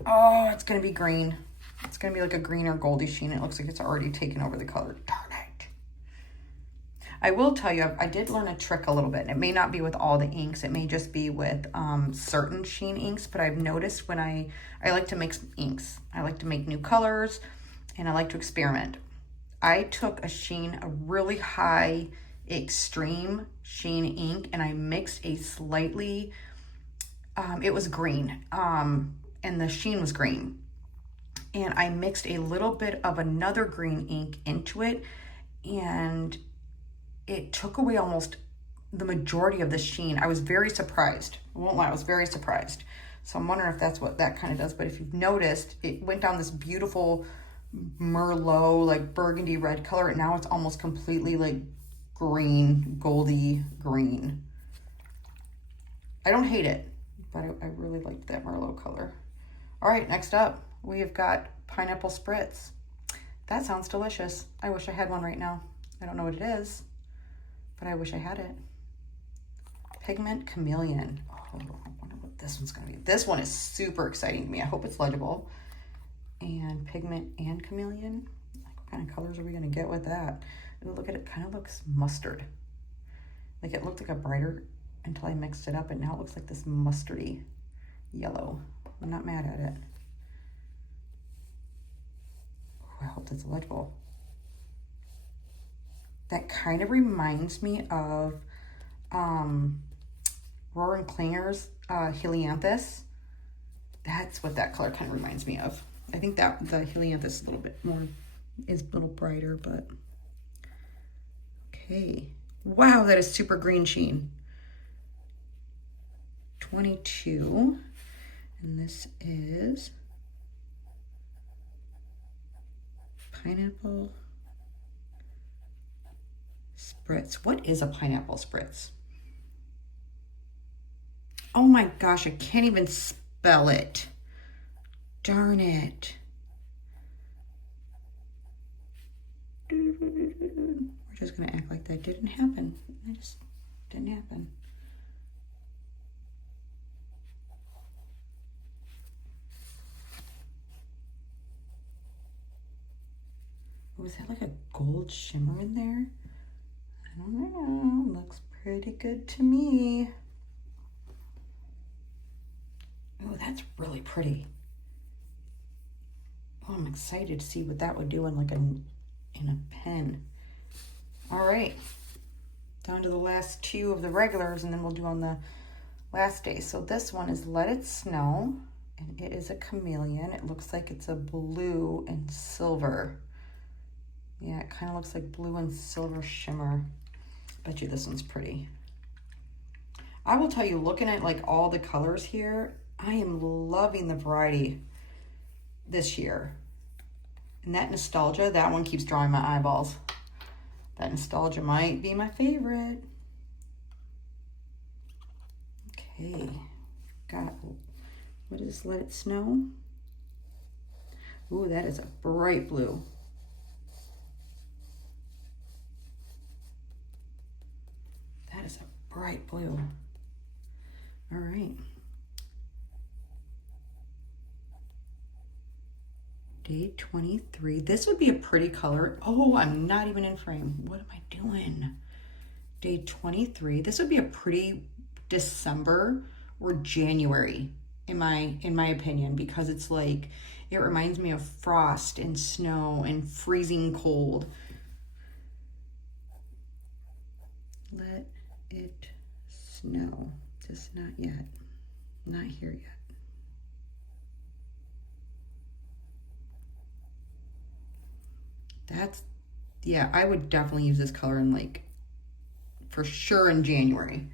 Oh, it's gonna be green. It's gonna be like a green or goldy sheen. It looks like it's already taken over the color. Darn it. I will tell you, I did learn a trick a little bit. And it may not be with all the inks. It may just be with certain sheen inks. But I've noticed when I like to mix inks. I like to make new colors. And I like to experiment. I took a sheen, a really high extreme sheen ink. And I mixed a slightly, it was green. And the sheen was green. and I mixed a little bit of another green ink into it, and it took away almost the majority of the sheen. I was very surprised. I won't lie, I was very surprised. So I'm wondering if that's what that kind of does. But if you've noticed, it went down this beautiful Merlot, like burgundy red color, and now it's almost completely like green, goldy green. I don't hate it, but I really liked that Merlot color. All right, next up, we have got pineapple spritz. That sounds delicious. I wish I had one right now. I don't know what it is, but I wish I had it. Pigment Chameleon. Oh, I wonder what this one's gonna be. This one is super exciting to me. I hope it's legible. And Pigment and Chameleon. Like, what kind of colors are we gonna get with that? Ooh, look at it, kind of looks mustard. Like it looked like a brighter until I mixed it up, and now it looks like this mustardy yellow. I'm not mad at it. Ooh, I hope that's legible. That kind of reminds me of Roaring Klinger's Helianthus. That's what that color kind of reminds me of. I think that the Helianthus is a little bit more, is a little brighter, but okay. Wow, that is super green sheen. 22, and this is pineapple spritz. What is a pineapple spritz? Oh my gosh, I can't even spell it. Darn it. We're just gonna act like that didn't happen. It just didn't happen. Was that like a gold shimmer in there? I don't know. Looks pretty good to me. Oh, that's really pretty. Oh, I'm excited to see what that would do in like in a pen. All right, down to the last two of the regulars, and then we'll do on the last day. So this one is Let It Snow, and it is a chameleon. It looks like it's a blue and silver. Yeah, it kind of looks like blue and silver shimmer. Bet you this one's pretty. I will tell you, looking at like all the colors here, I am loving the variety this year. And that nostalgia, that one keeps drawing my eyeballs. That nostalgia might be my favorite. Okay, got, what is Let It Snow? Ooh, that is a bright blue. That is a bright blue. All right. Day 23. This would be a pretty color. Oh, I'm not even in frame. What am I doing? Day 23. This would be a pretty December or January, in my opinion, because it's like, it reminds me of frost and snow and freezing cold. Let it snow. Just not yet. Not here yet. That's, yeah, I would definitely use this color in like, for sure in January.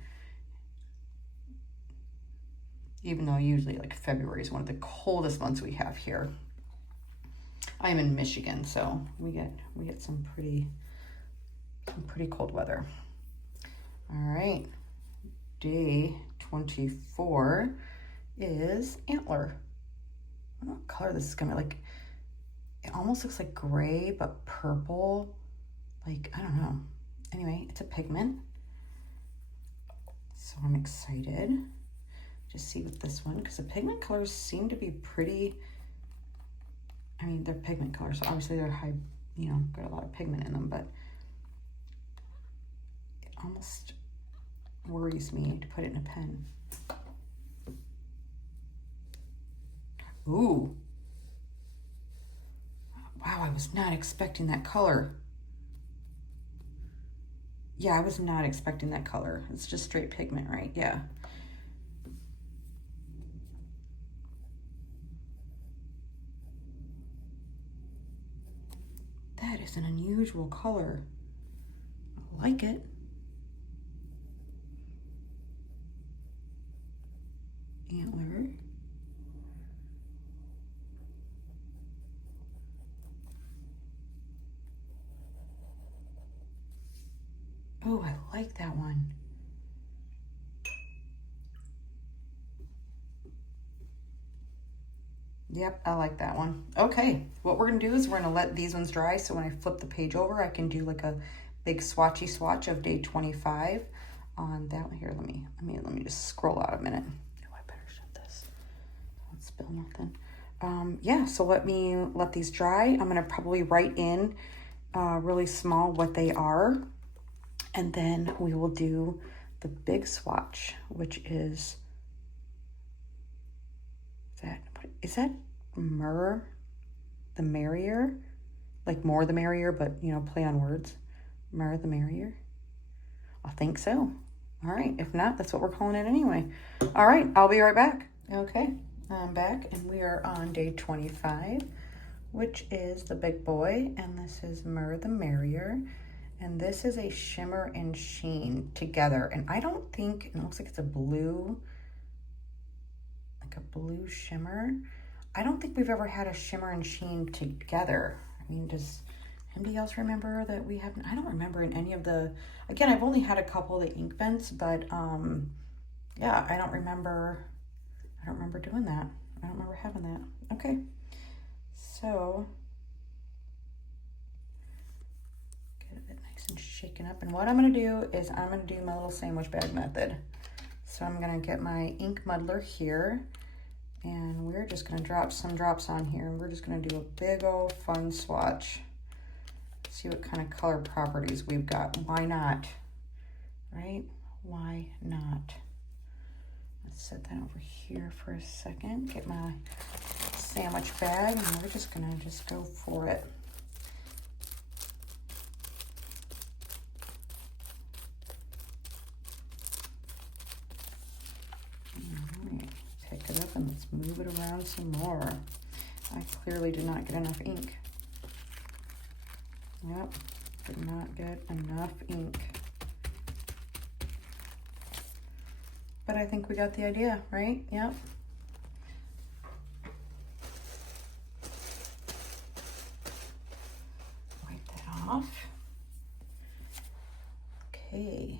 Even though usually like February is one of the coldest months we have here. I'm in Michigan, so we get some pretty cold weather. All right, day 24 is Antler. I don't know what color this is gonna be. Like, it almost looks like gray, but purple. Like, I don't know. Anyway, it's a pigment. So I'm excited to see with this one, because the pigment colors seem to be pretty, I mean, they're pigment colors, so obviously they're high, you know, got a lot of pigment in them, but it almost worries me to put it in a pen. Ooh. Wow, I was not expecting that color. Yeah, I was not expecting that color. It's just straight pigment, right? Yeah. That is an unusual color. I like it. Antler. Oh, I like that one. Yep, I like that one. Okay, what we're gonna do is we're gonna let these ones dry, so when I flip the page over, I can do like a big swatchy swatch of day 25 on that one. Here, let me just scroll out a minute. Oh, I better shut this. Don't spill nothing. Yeah, so let these dry. I'm gonna probably write in really small what they are, and then we will do the big swatch, which is that myrrh the merrier, like more the merrier, but you know, play on words. Myrrh the merrier. I think so. All right, if not, that's what we're calling it anyway. All right, I'll be right back. Okay, I'm back, and we are on day 25, which is the big boy, and this is Myrrh the merrier, and this is a shimmer and sheen together, and I don't think, it looks like it's a blue, like a blue shimmer. I don't think we've ever had a shimmer and sheen together. I mean, does anybody else remember that we haven't? I don't remember in any of the, again, I've only had a couple of the Inkvents, but yeah, I don't remember doing that. I don't remember having that. Okay, so get it nice and shaken up. And what I'm gonna do is I'm gonna do my little sandwich bag method. So I'm gonna get my ink muddler here, and we're just gonna drop some drops on here, and we're just gonna do a big old fun swatch. See what kind of color properties we've got. Why not? Right? Why not? Let's set that over here for a second. Get my sandwich bag, and we're just gonna go for it. Pick it up and let's move it around some more. I clearly did not get enough ink. Yep, did not get enough ink. But I think we got the idea, right? Yep. Wipe that off. Okay.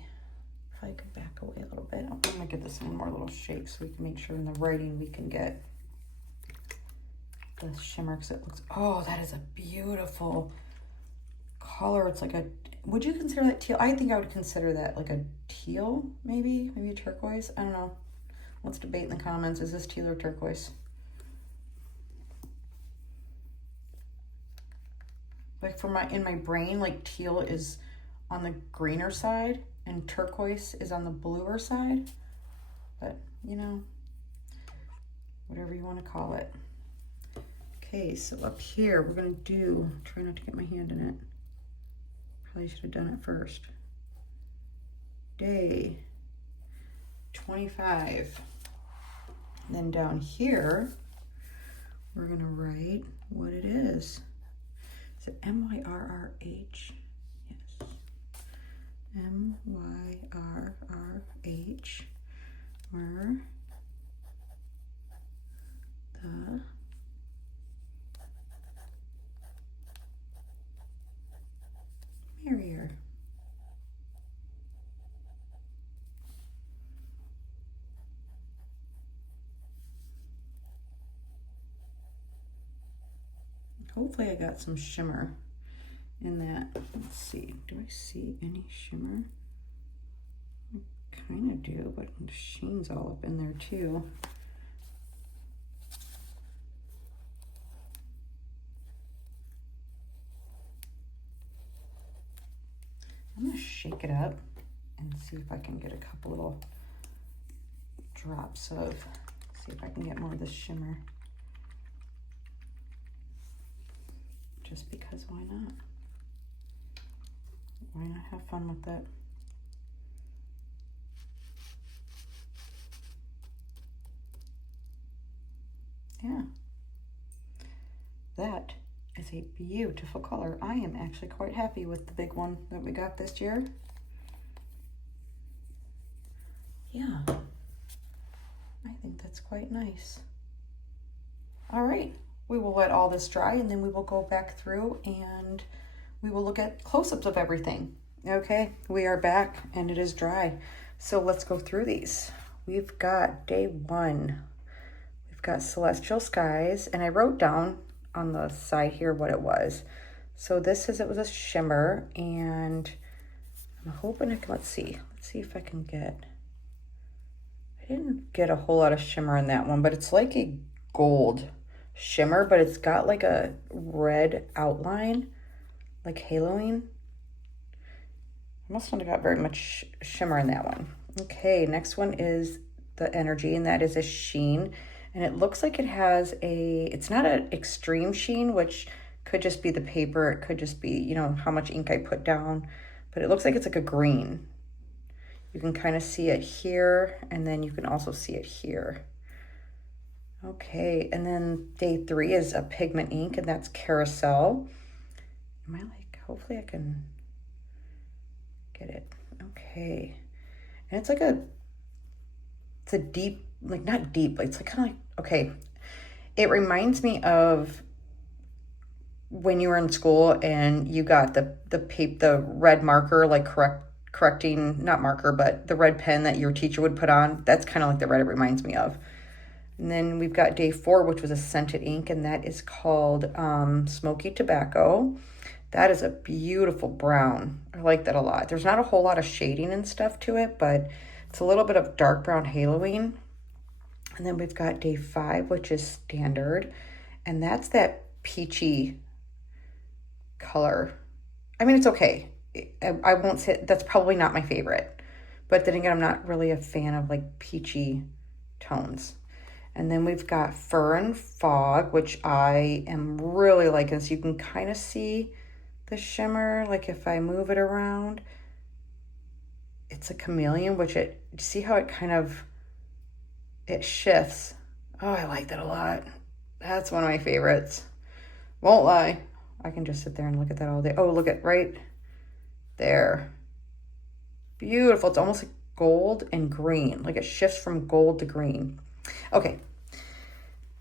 Probably could back away a little bit. I'm gonna give this one more little shake so we can make sure in the writing we can get the shimmer, because it looks, oh, that is a beautiful color. It's like a, would you consider that teal? I think I would consider that like a teal, maybe a turquoise. I don't know. Let's debate in the comments. Is this teal or turquoise? Like in my brain, like teal is on the greener side and turquoise is on the bluer side, but you know, whatever you want to call it. Okay, so up here we're gonna do, try not to get my hand in it. Probably should have done it first. Day 25. Then down here, we're gonna write what it is. Is it M-Y-R-R-H? Yes. M-Y-R-R-H. Myrrh the merrier. Hopefully I got some shimmer in that. Let's see, do I see any shimmer? I kind of do, but the sheen's all up in there too. I'm gonna shake it up and see if I can get a couple little drops of, see if I can get more of this shimmer. Just because, why not? Why not have fun with it? Yeah. That is a beautiful color. I am actually quite happy with the big one that we got this year. Yeah, I think that's quite nice. All right, we will let all this dry and then we will go back through and we will look at close-ups of everything. Okay, we are back and it is dry. So let's go through these. We've got day 1. We've got Celestial Skies, and I wrote down on the side here what it was. So this is, it was a shimmer, and I'm hoping I can, let's see if I can get, I didn't get a whole lot of shimmer in that one, but it's like a gold shimmer, but it's got like a red outline, like haloing. I must not have got very much shimmer in that one. Okay, next one is the Energy, and that is a sheen. And it looks like it has a, it's not an extreme sheen, which could just be the paper. It could just be, you know, how much ink I put down. But it looks like it's like a green. You can kind of see it here, and then you can also see it here. Okay, and then day 3 is a pigment ink, and that's Carousel. Am I like, hopefully I can get it. Okay, and it's like a, it's a deep, like not deep, but it's like kind of like, okay, it reminds me of when you were in school and you got the red marker, like correcting, not marker, but the red pen that your teacher would put on. That's kind of like the red it reminds me of. And then we've got day 4, which was a scented ink, and that is called Smoky Tobacco. That is a beautiful brown. I like that a lot. There's not a whole lot of shading and stuff to it, but it's a little bit of dark brown haloing. And then we've got day 5, which is Standard, and that's that peachy color. I mean, it's okay. I won't say, that's probably not my favorite, but then again, I'm not really a fan of like peachy tones. And then we've got Fur and Fog, which I am really liking. So you can kind of see the shimmer, like if I move it around, it's a chameleon, which it, see how it kind of, it shifts. Oh, I like that a lot. That's one of my favorites. Won't lie. I can just sit there and look at that all day. Oh, look at right there. Beautiful. It's almost like gold and green. Like it shifts from gold to green. Okay.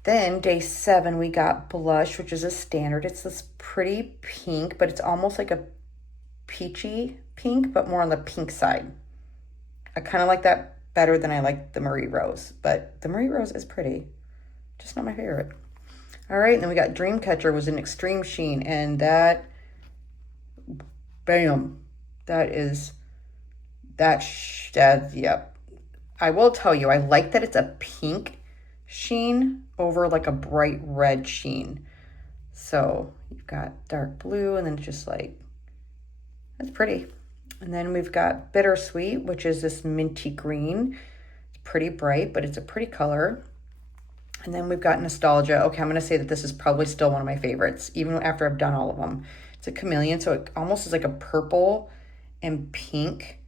Then day 7, we got Blush, which is a standard. It's this pretty pink, but it's almost like a peachy pink, but more on the pink side. I kind of like that better than I like the Marie Rose, but the Marie Rose is pretty, just not my favorite. All right, and then we got Dreamcatcher, was an extreme sheen, and that, bam, that is, yep. I will tell you, I like that it's a pink sheen over like a bright red sheen. So you've got dark blue, and then just like, that's pretty. And then we've got Bittersweet, which is this minty green. It's pretty bright, but it's a pretty color. And then we've got Nostalgia. Okay, I'm going to say that this is probably still one of my favorites, even after I've done all of them. It's a chameleon, so it almost is like a purple and pink.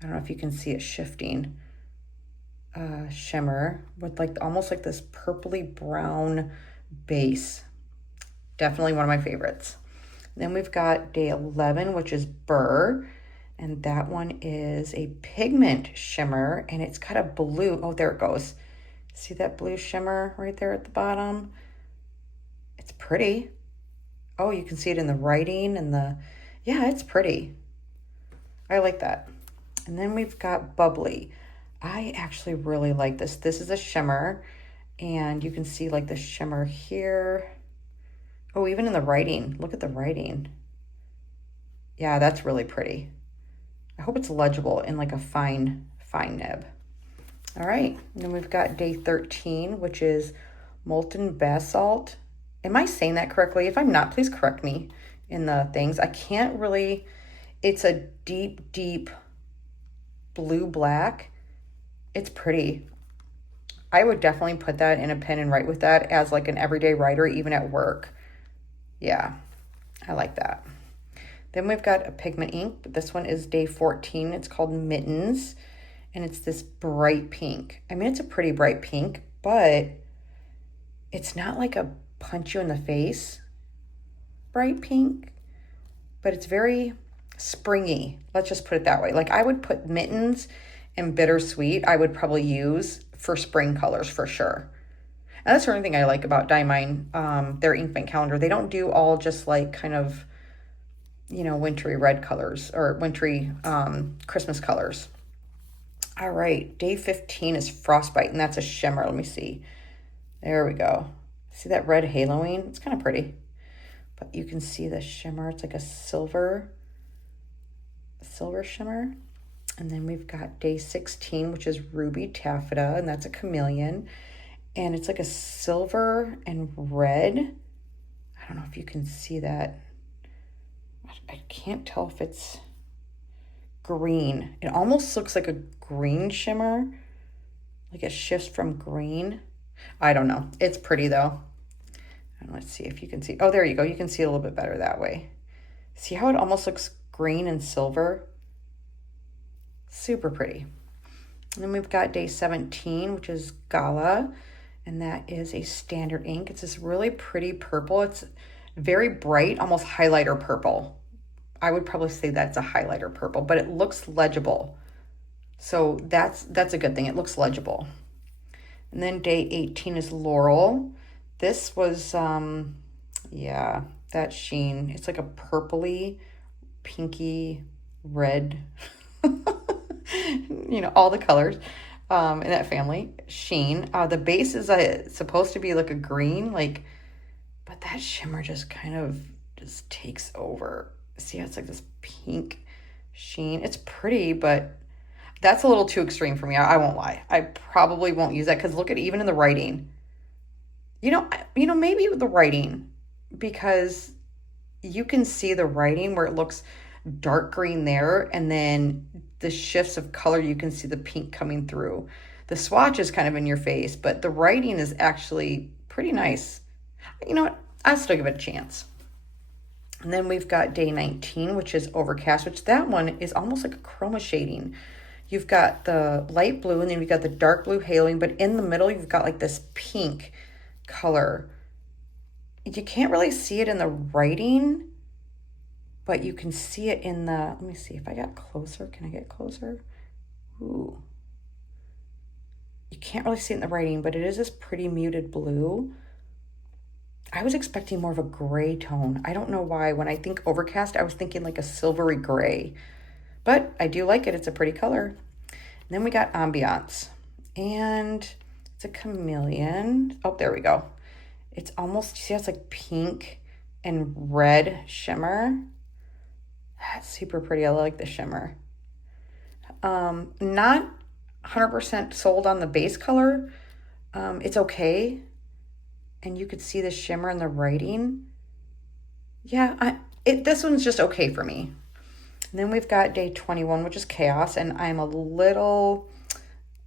I don't know if you can see it shifting. Shimmer with like almost like this purpley brown base. Definitely one of my favorites. Then we've got day 11, which is Burr. And that one is a pigment shimmer, and it's got a blue. Oh, there it goes. See that blue shimmer right there at the bottom? It's pretty. Oh, you can see it in the writing and the, yeah, it's pretty. I like that. And then we've got Bubbly. I actually really like this. This is a shimmer, and you can see like the shimmer here. Oh, even in the writing. Look at the writing. Yeah, that's really pretty. I hope it's legible in like a fine nib. All right, and then we've got day 13, which is Molten Basalt. Am I saying that correctly? If I'm not, please correct me in the things. I can't really, it's a deep, deep blue-black. It's pretty. I would definitely put that in a pen and write with that as like an everyday writer, even at work. Yeah, I like that. Then we've got a pigment ink, but this one is day 14. It's called Mittens, and it's this bright pink. I mean, it's a pretty bright pink, but it's not like a punch you in the face. bright pink, but it's very springy. Let's just put it that way. Like I would put Mittens and Bittersweet, I would probably use for spring colors for sure. And that's the only thing I like about Diamine, their Inkvent calendar. They don't do all just like kind of, you know, wintry red colors or wintry Christmas colors. All right, day 15 is Frostbite, and that's a shimmer. Let me see. There we go. See that red haloing? It's kind of pretty. But you can see the shimmer. It's like a silver shimmer. And then we've got day 16, which is Ruby Taffeta, and that's a chameleon. And it's like a silver and red. I don't know if you can see that. I can't tell if it's green. It almost looks like a green shimmer. Like it shifts from green. I don't know. It's pretty though. And let's see if you can see. Oh, there you go. You can see it a little bit better that way. See how it almost looks green and silver? Super pretty. And then we've got day 17, which is Gala. And that is a standard ink. It's this really pretty purple. It's very bright, almost highlighter purple. I would probably say that's a highlighter purple, but it looks legible. So that's a good thing. It looks legible. And then day 18 is Laurel. This was, yeah, that sheen. It's like a purpley, pinky, red, you know, all the colors in that family. Sheen. The base is supposed to be like a green, like, but that shimmer just kind of just takes over. See how it's like this pink sheen. It's pretty, but that's a little too extreme for me. I won't lie. I probably won't use that because look at even in the writing. You know, maybe with the writing, because you can see the writing where it looks dark green there, and then the shifts of color, you can see the pink coming through. The swatch is kind of in your face, but the writing is actually pretty nice. You know what? I'll still give it a chance. And then we've got day 19, which is Overcast, which that one is almost like a chroma shading. You've got the light blue, and then you've got the dark blue haloing, but in the middle, you've got like this pink color. You can't really see it in the writing, but you can see it in the, let me see if I got closer. Can I get closer? Ooh. You can't really see it in the writing, but it is this pretty muted blue. I was expecting more of a gray tone. I don't know why. When I think Overcast, I was thinking like a silvery gray. But I do like it. It's a pretty color. And then we got Ambiance. And it's a chameleon. Oh, there we go. It's almost, see how it's like pink and red shimmer? That's super pretty. I like the shimmer. Not 100% sold on the base color. It's okay. And you could see the shimmer in the writing. Yeah, this one's just okay for me. And then we've got day 21, which is Chaos, and I'm a little,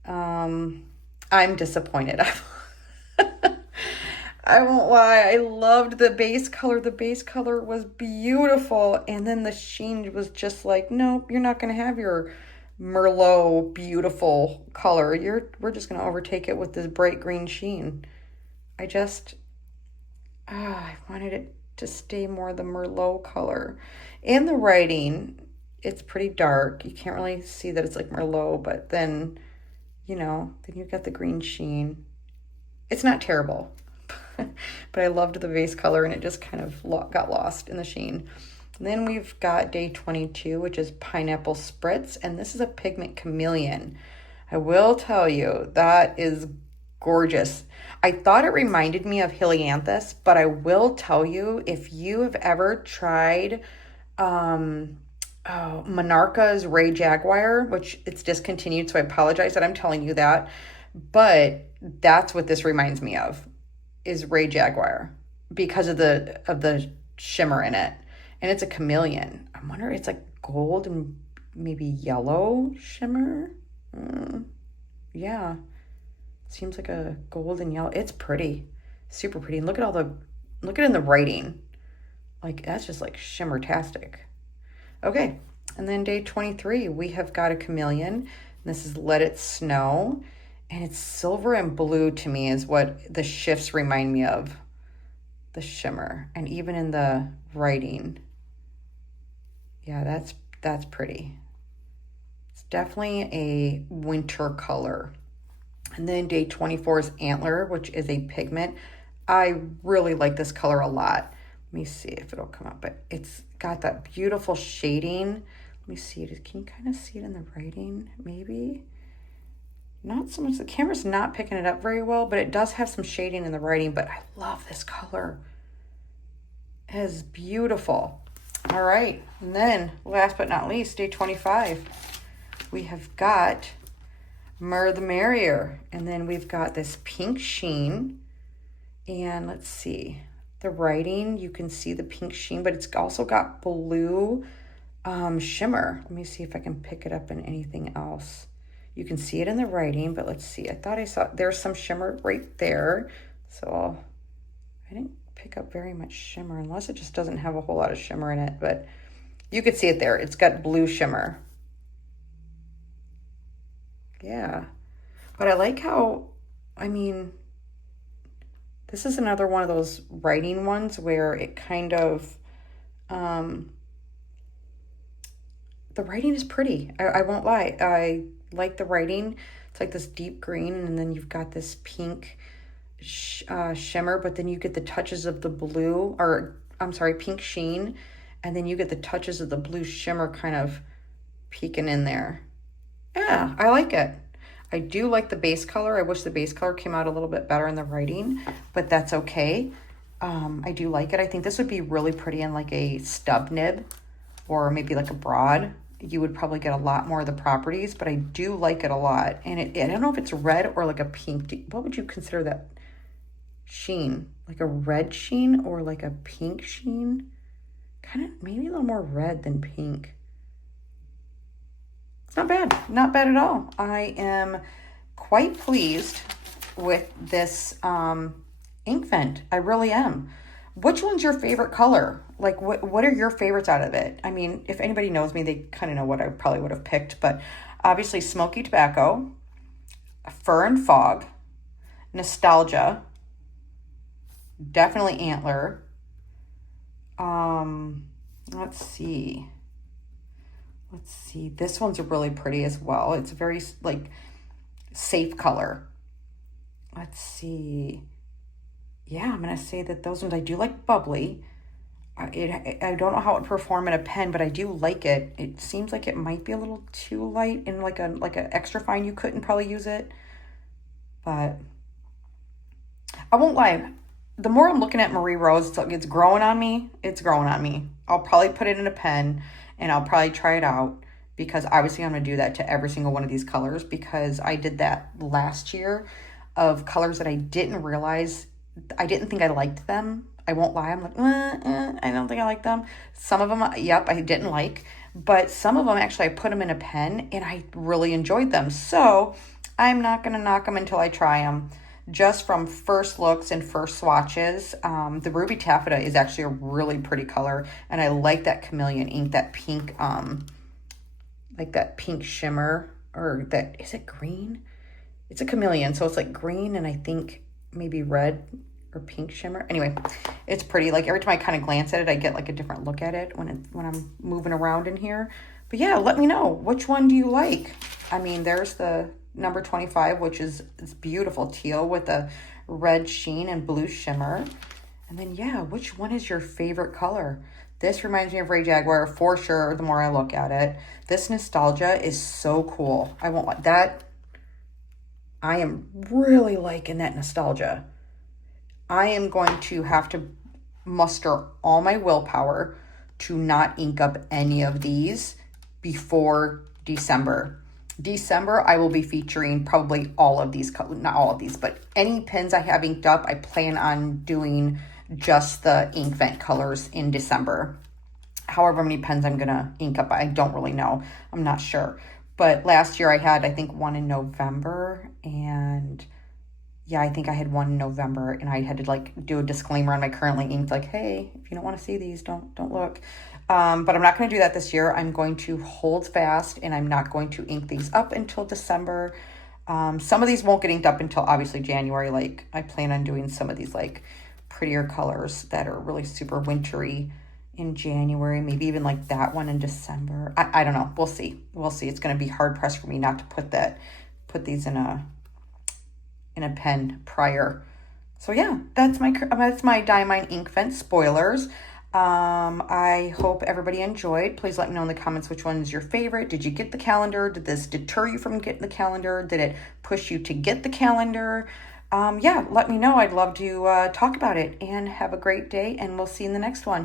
I'm disappointed. I won't lie, I loved the base color. The base color was beautiful, and then the sheen was just like, nope, you're not going to have your Merlot beautiful color. We're just going to overtake it with this bright green sheen. I wanted it to stay more the Merlot color. And the writing, it's pretty dark. You can't really see that it's like Merlot, but then, you know, then you've got the green sheen. It's not terrible, but I loved the base color, and it just kind of got lost in the sheen. And then we've got day 22, which is Pineapple Spritz, and this is a pigment chameleon. I will tell you, that is gorgeous. I thought it reminded me of Helianthus, but I will tell you, if you have ever tried Monarca's Ray Jaguar, which it's discontinued, so I apologize that I'm telling you that, but that's what this reminds me of, is Ray Jaguar, because of the shimmer in it. And it's a chameleon. I wonder, it's like gold and maybe yellow shimmer. Yeah. Seems like a gold and yellow. It's pretty. Super pretty. And look at it in the writing. Like, that's just like shimmer-tastic. Okay. And then day 23, we have got a chameleon. And this is Let It Snow. And it's silver and blue to me is what the shifts remind me of. the shimmer, and even in the writing. Yeah, that's pretty. It's definitely a winter color. And then day 24 is Antler, which is a pigment. I really like this color a lot. Let me see if it'll come up, but it's got that beautiful shading. Let me see it. Can you kind of see it in the writing? Maybe. Not so much. The camera's not picking it up very well, but it does have some shading in the writing, but I love this color. It is beautiful. All right. And then last but not least, day 25, we have got Myrrh the Merrier. And then we've got this pink sheen. And let's see. The writing, you can see the pink sheen, but it's also got blue shimmer. Let me see if I can pick it up in anything else. You can see it in the writing, but let's see. I thought I saw, there's some shimmer right there. So I didn't pick up very much shimmer, unless it just doesn't have a whole lot of shimmer in it, but you could see it there. It's got blue shimmer. Yeah. But I like how, I mean, this is another one of those writing ones where it kind of, the writing is pretty. I won't lie. I like the writing. It's like this deep green, and then you've got this pink shimmer, but then you get the touches of the blue, or I'm sorry, pink sheen, and then you get the touches of the blue shimmer kind of peeking in there. Yeah, I like it. I do like the base color. I wish the base color came out a little bit better in the writing, but that's okay. I do like it. I think this would be really pretty in like a stub nib or maybe like a broad. You would probably get a lot more of the properties, but I do like it a lot. And I don't know if it's red or like a pink. What would you consider that sheen? Like a red sheen or like a pink sheen? Kind of maybe a little more red than pink. It's not bad. Not bad at all. I am quite pleased with this Inkvent. I really am. Which one's your favorite color? Like, what are your favorites out of it? I mean, if anybody knows me, they kind of know what I probably would have picked. But obviously, Smoky Tobacco, Fur and Fog, Nostalgia, definitely Antler. Let's see. This one's really pretty as well. It's very, like, safe color. Let's see. Yeah, I'm going to say that those ones, I do like bubbly. I don't know how it would perform in a pen, but I do like it. It seems like it might be a little too light and like a extra fine. You couldn't probably use it. But I won't lie. The more I'm looking at Marie Rose, it's growing on me. It's growing on me. I'll probably put it in a pen and I'll probably try it out, because obviously I'm going to do that to every single one of these colors, because I did that last year of colors that I didn't realize. I didn't think I liked them. I won't lie. I'm like, I don't think I like them. Some of them, yep, I didn't like. But some of them, actually, I put them in a pen, and I really enjoyed them. So I'm not going to knock them until I try them. Just from first looks and first swatches, the Ruby Taffeta is actually a really pretty color. And I like that chameleon ink, that pink, like that pink shimmer. Or that, is it green? It's a chameleon, so it's like green and I think maybe red or pink shimmer. Anyway, it's pretty. Like every time I kind of glance at it, I get like a different look at it when I'm moving around in here. But yeah, let me know, which one do you like? I mean, there's the number 25, which is it's beautiful teal with a red sheen and blue shimmer. And then yeah, which one is your favorite color? This reminds me of Ray Jaguar for sure, the more I look at it. This Nostalgia is so cool. I won't let that. I am really liking that Nostalgia. I am going to have to muster all my willpower to not ink up any of these before December. I will be featuring probably all of these, not all of these, but any pens I have inked up, I plan on doing just the Inkvent colors in December. However many pens I'm going to ink up, I don't really know. I'm not sure. But last year I had, I think, one in November, and yeah, I think I had one in November, and I had to like do a disclaimer on my currently inked, like, hey, if you don't want to see these, don't look. But I'm not going to do that this year. I'm going to hold fast, and I'm not going to ink these up until December. Some of these won't get inked up until obviously January. Like I plan on doing some of these like prettier colors that are really super wintry in January, maybe even like that one in December. I don't know. We'll see. We'll see. It's going to be hard pressed for me not to put these in a pen prior. So yeah, that's my Diamine Inkvent spoilers. I hope everybody enjoyed. Please let me know in the comments which one is your favorite. Did you get the calendar? Did this deter you from getting the calendar? Did it push you to get the calendar? Yeah, let me know. I'd love to talk about it, and have a great day, and we'll see you in the next one.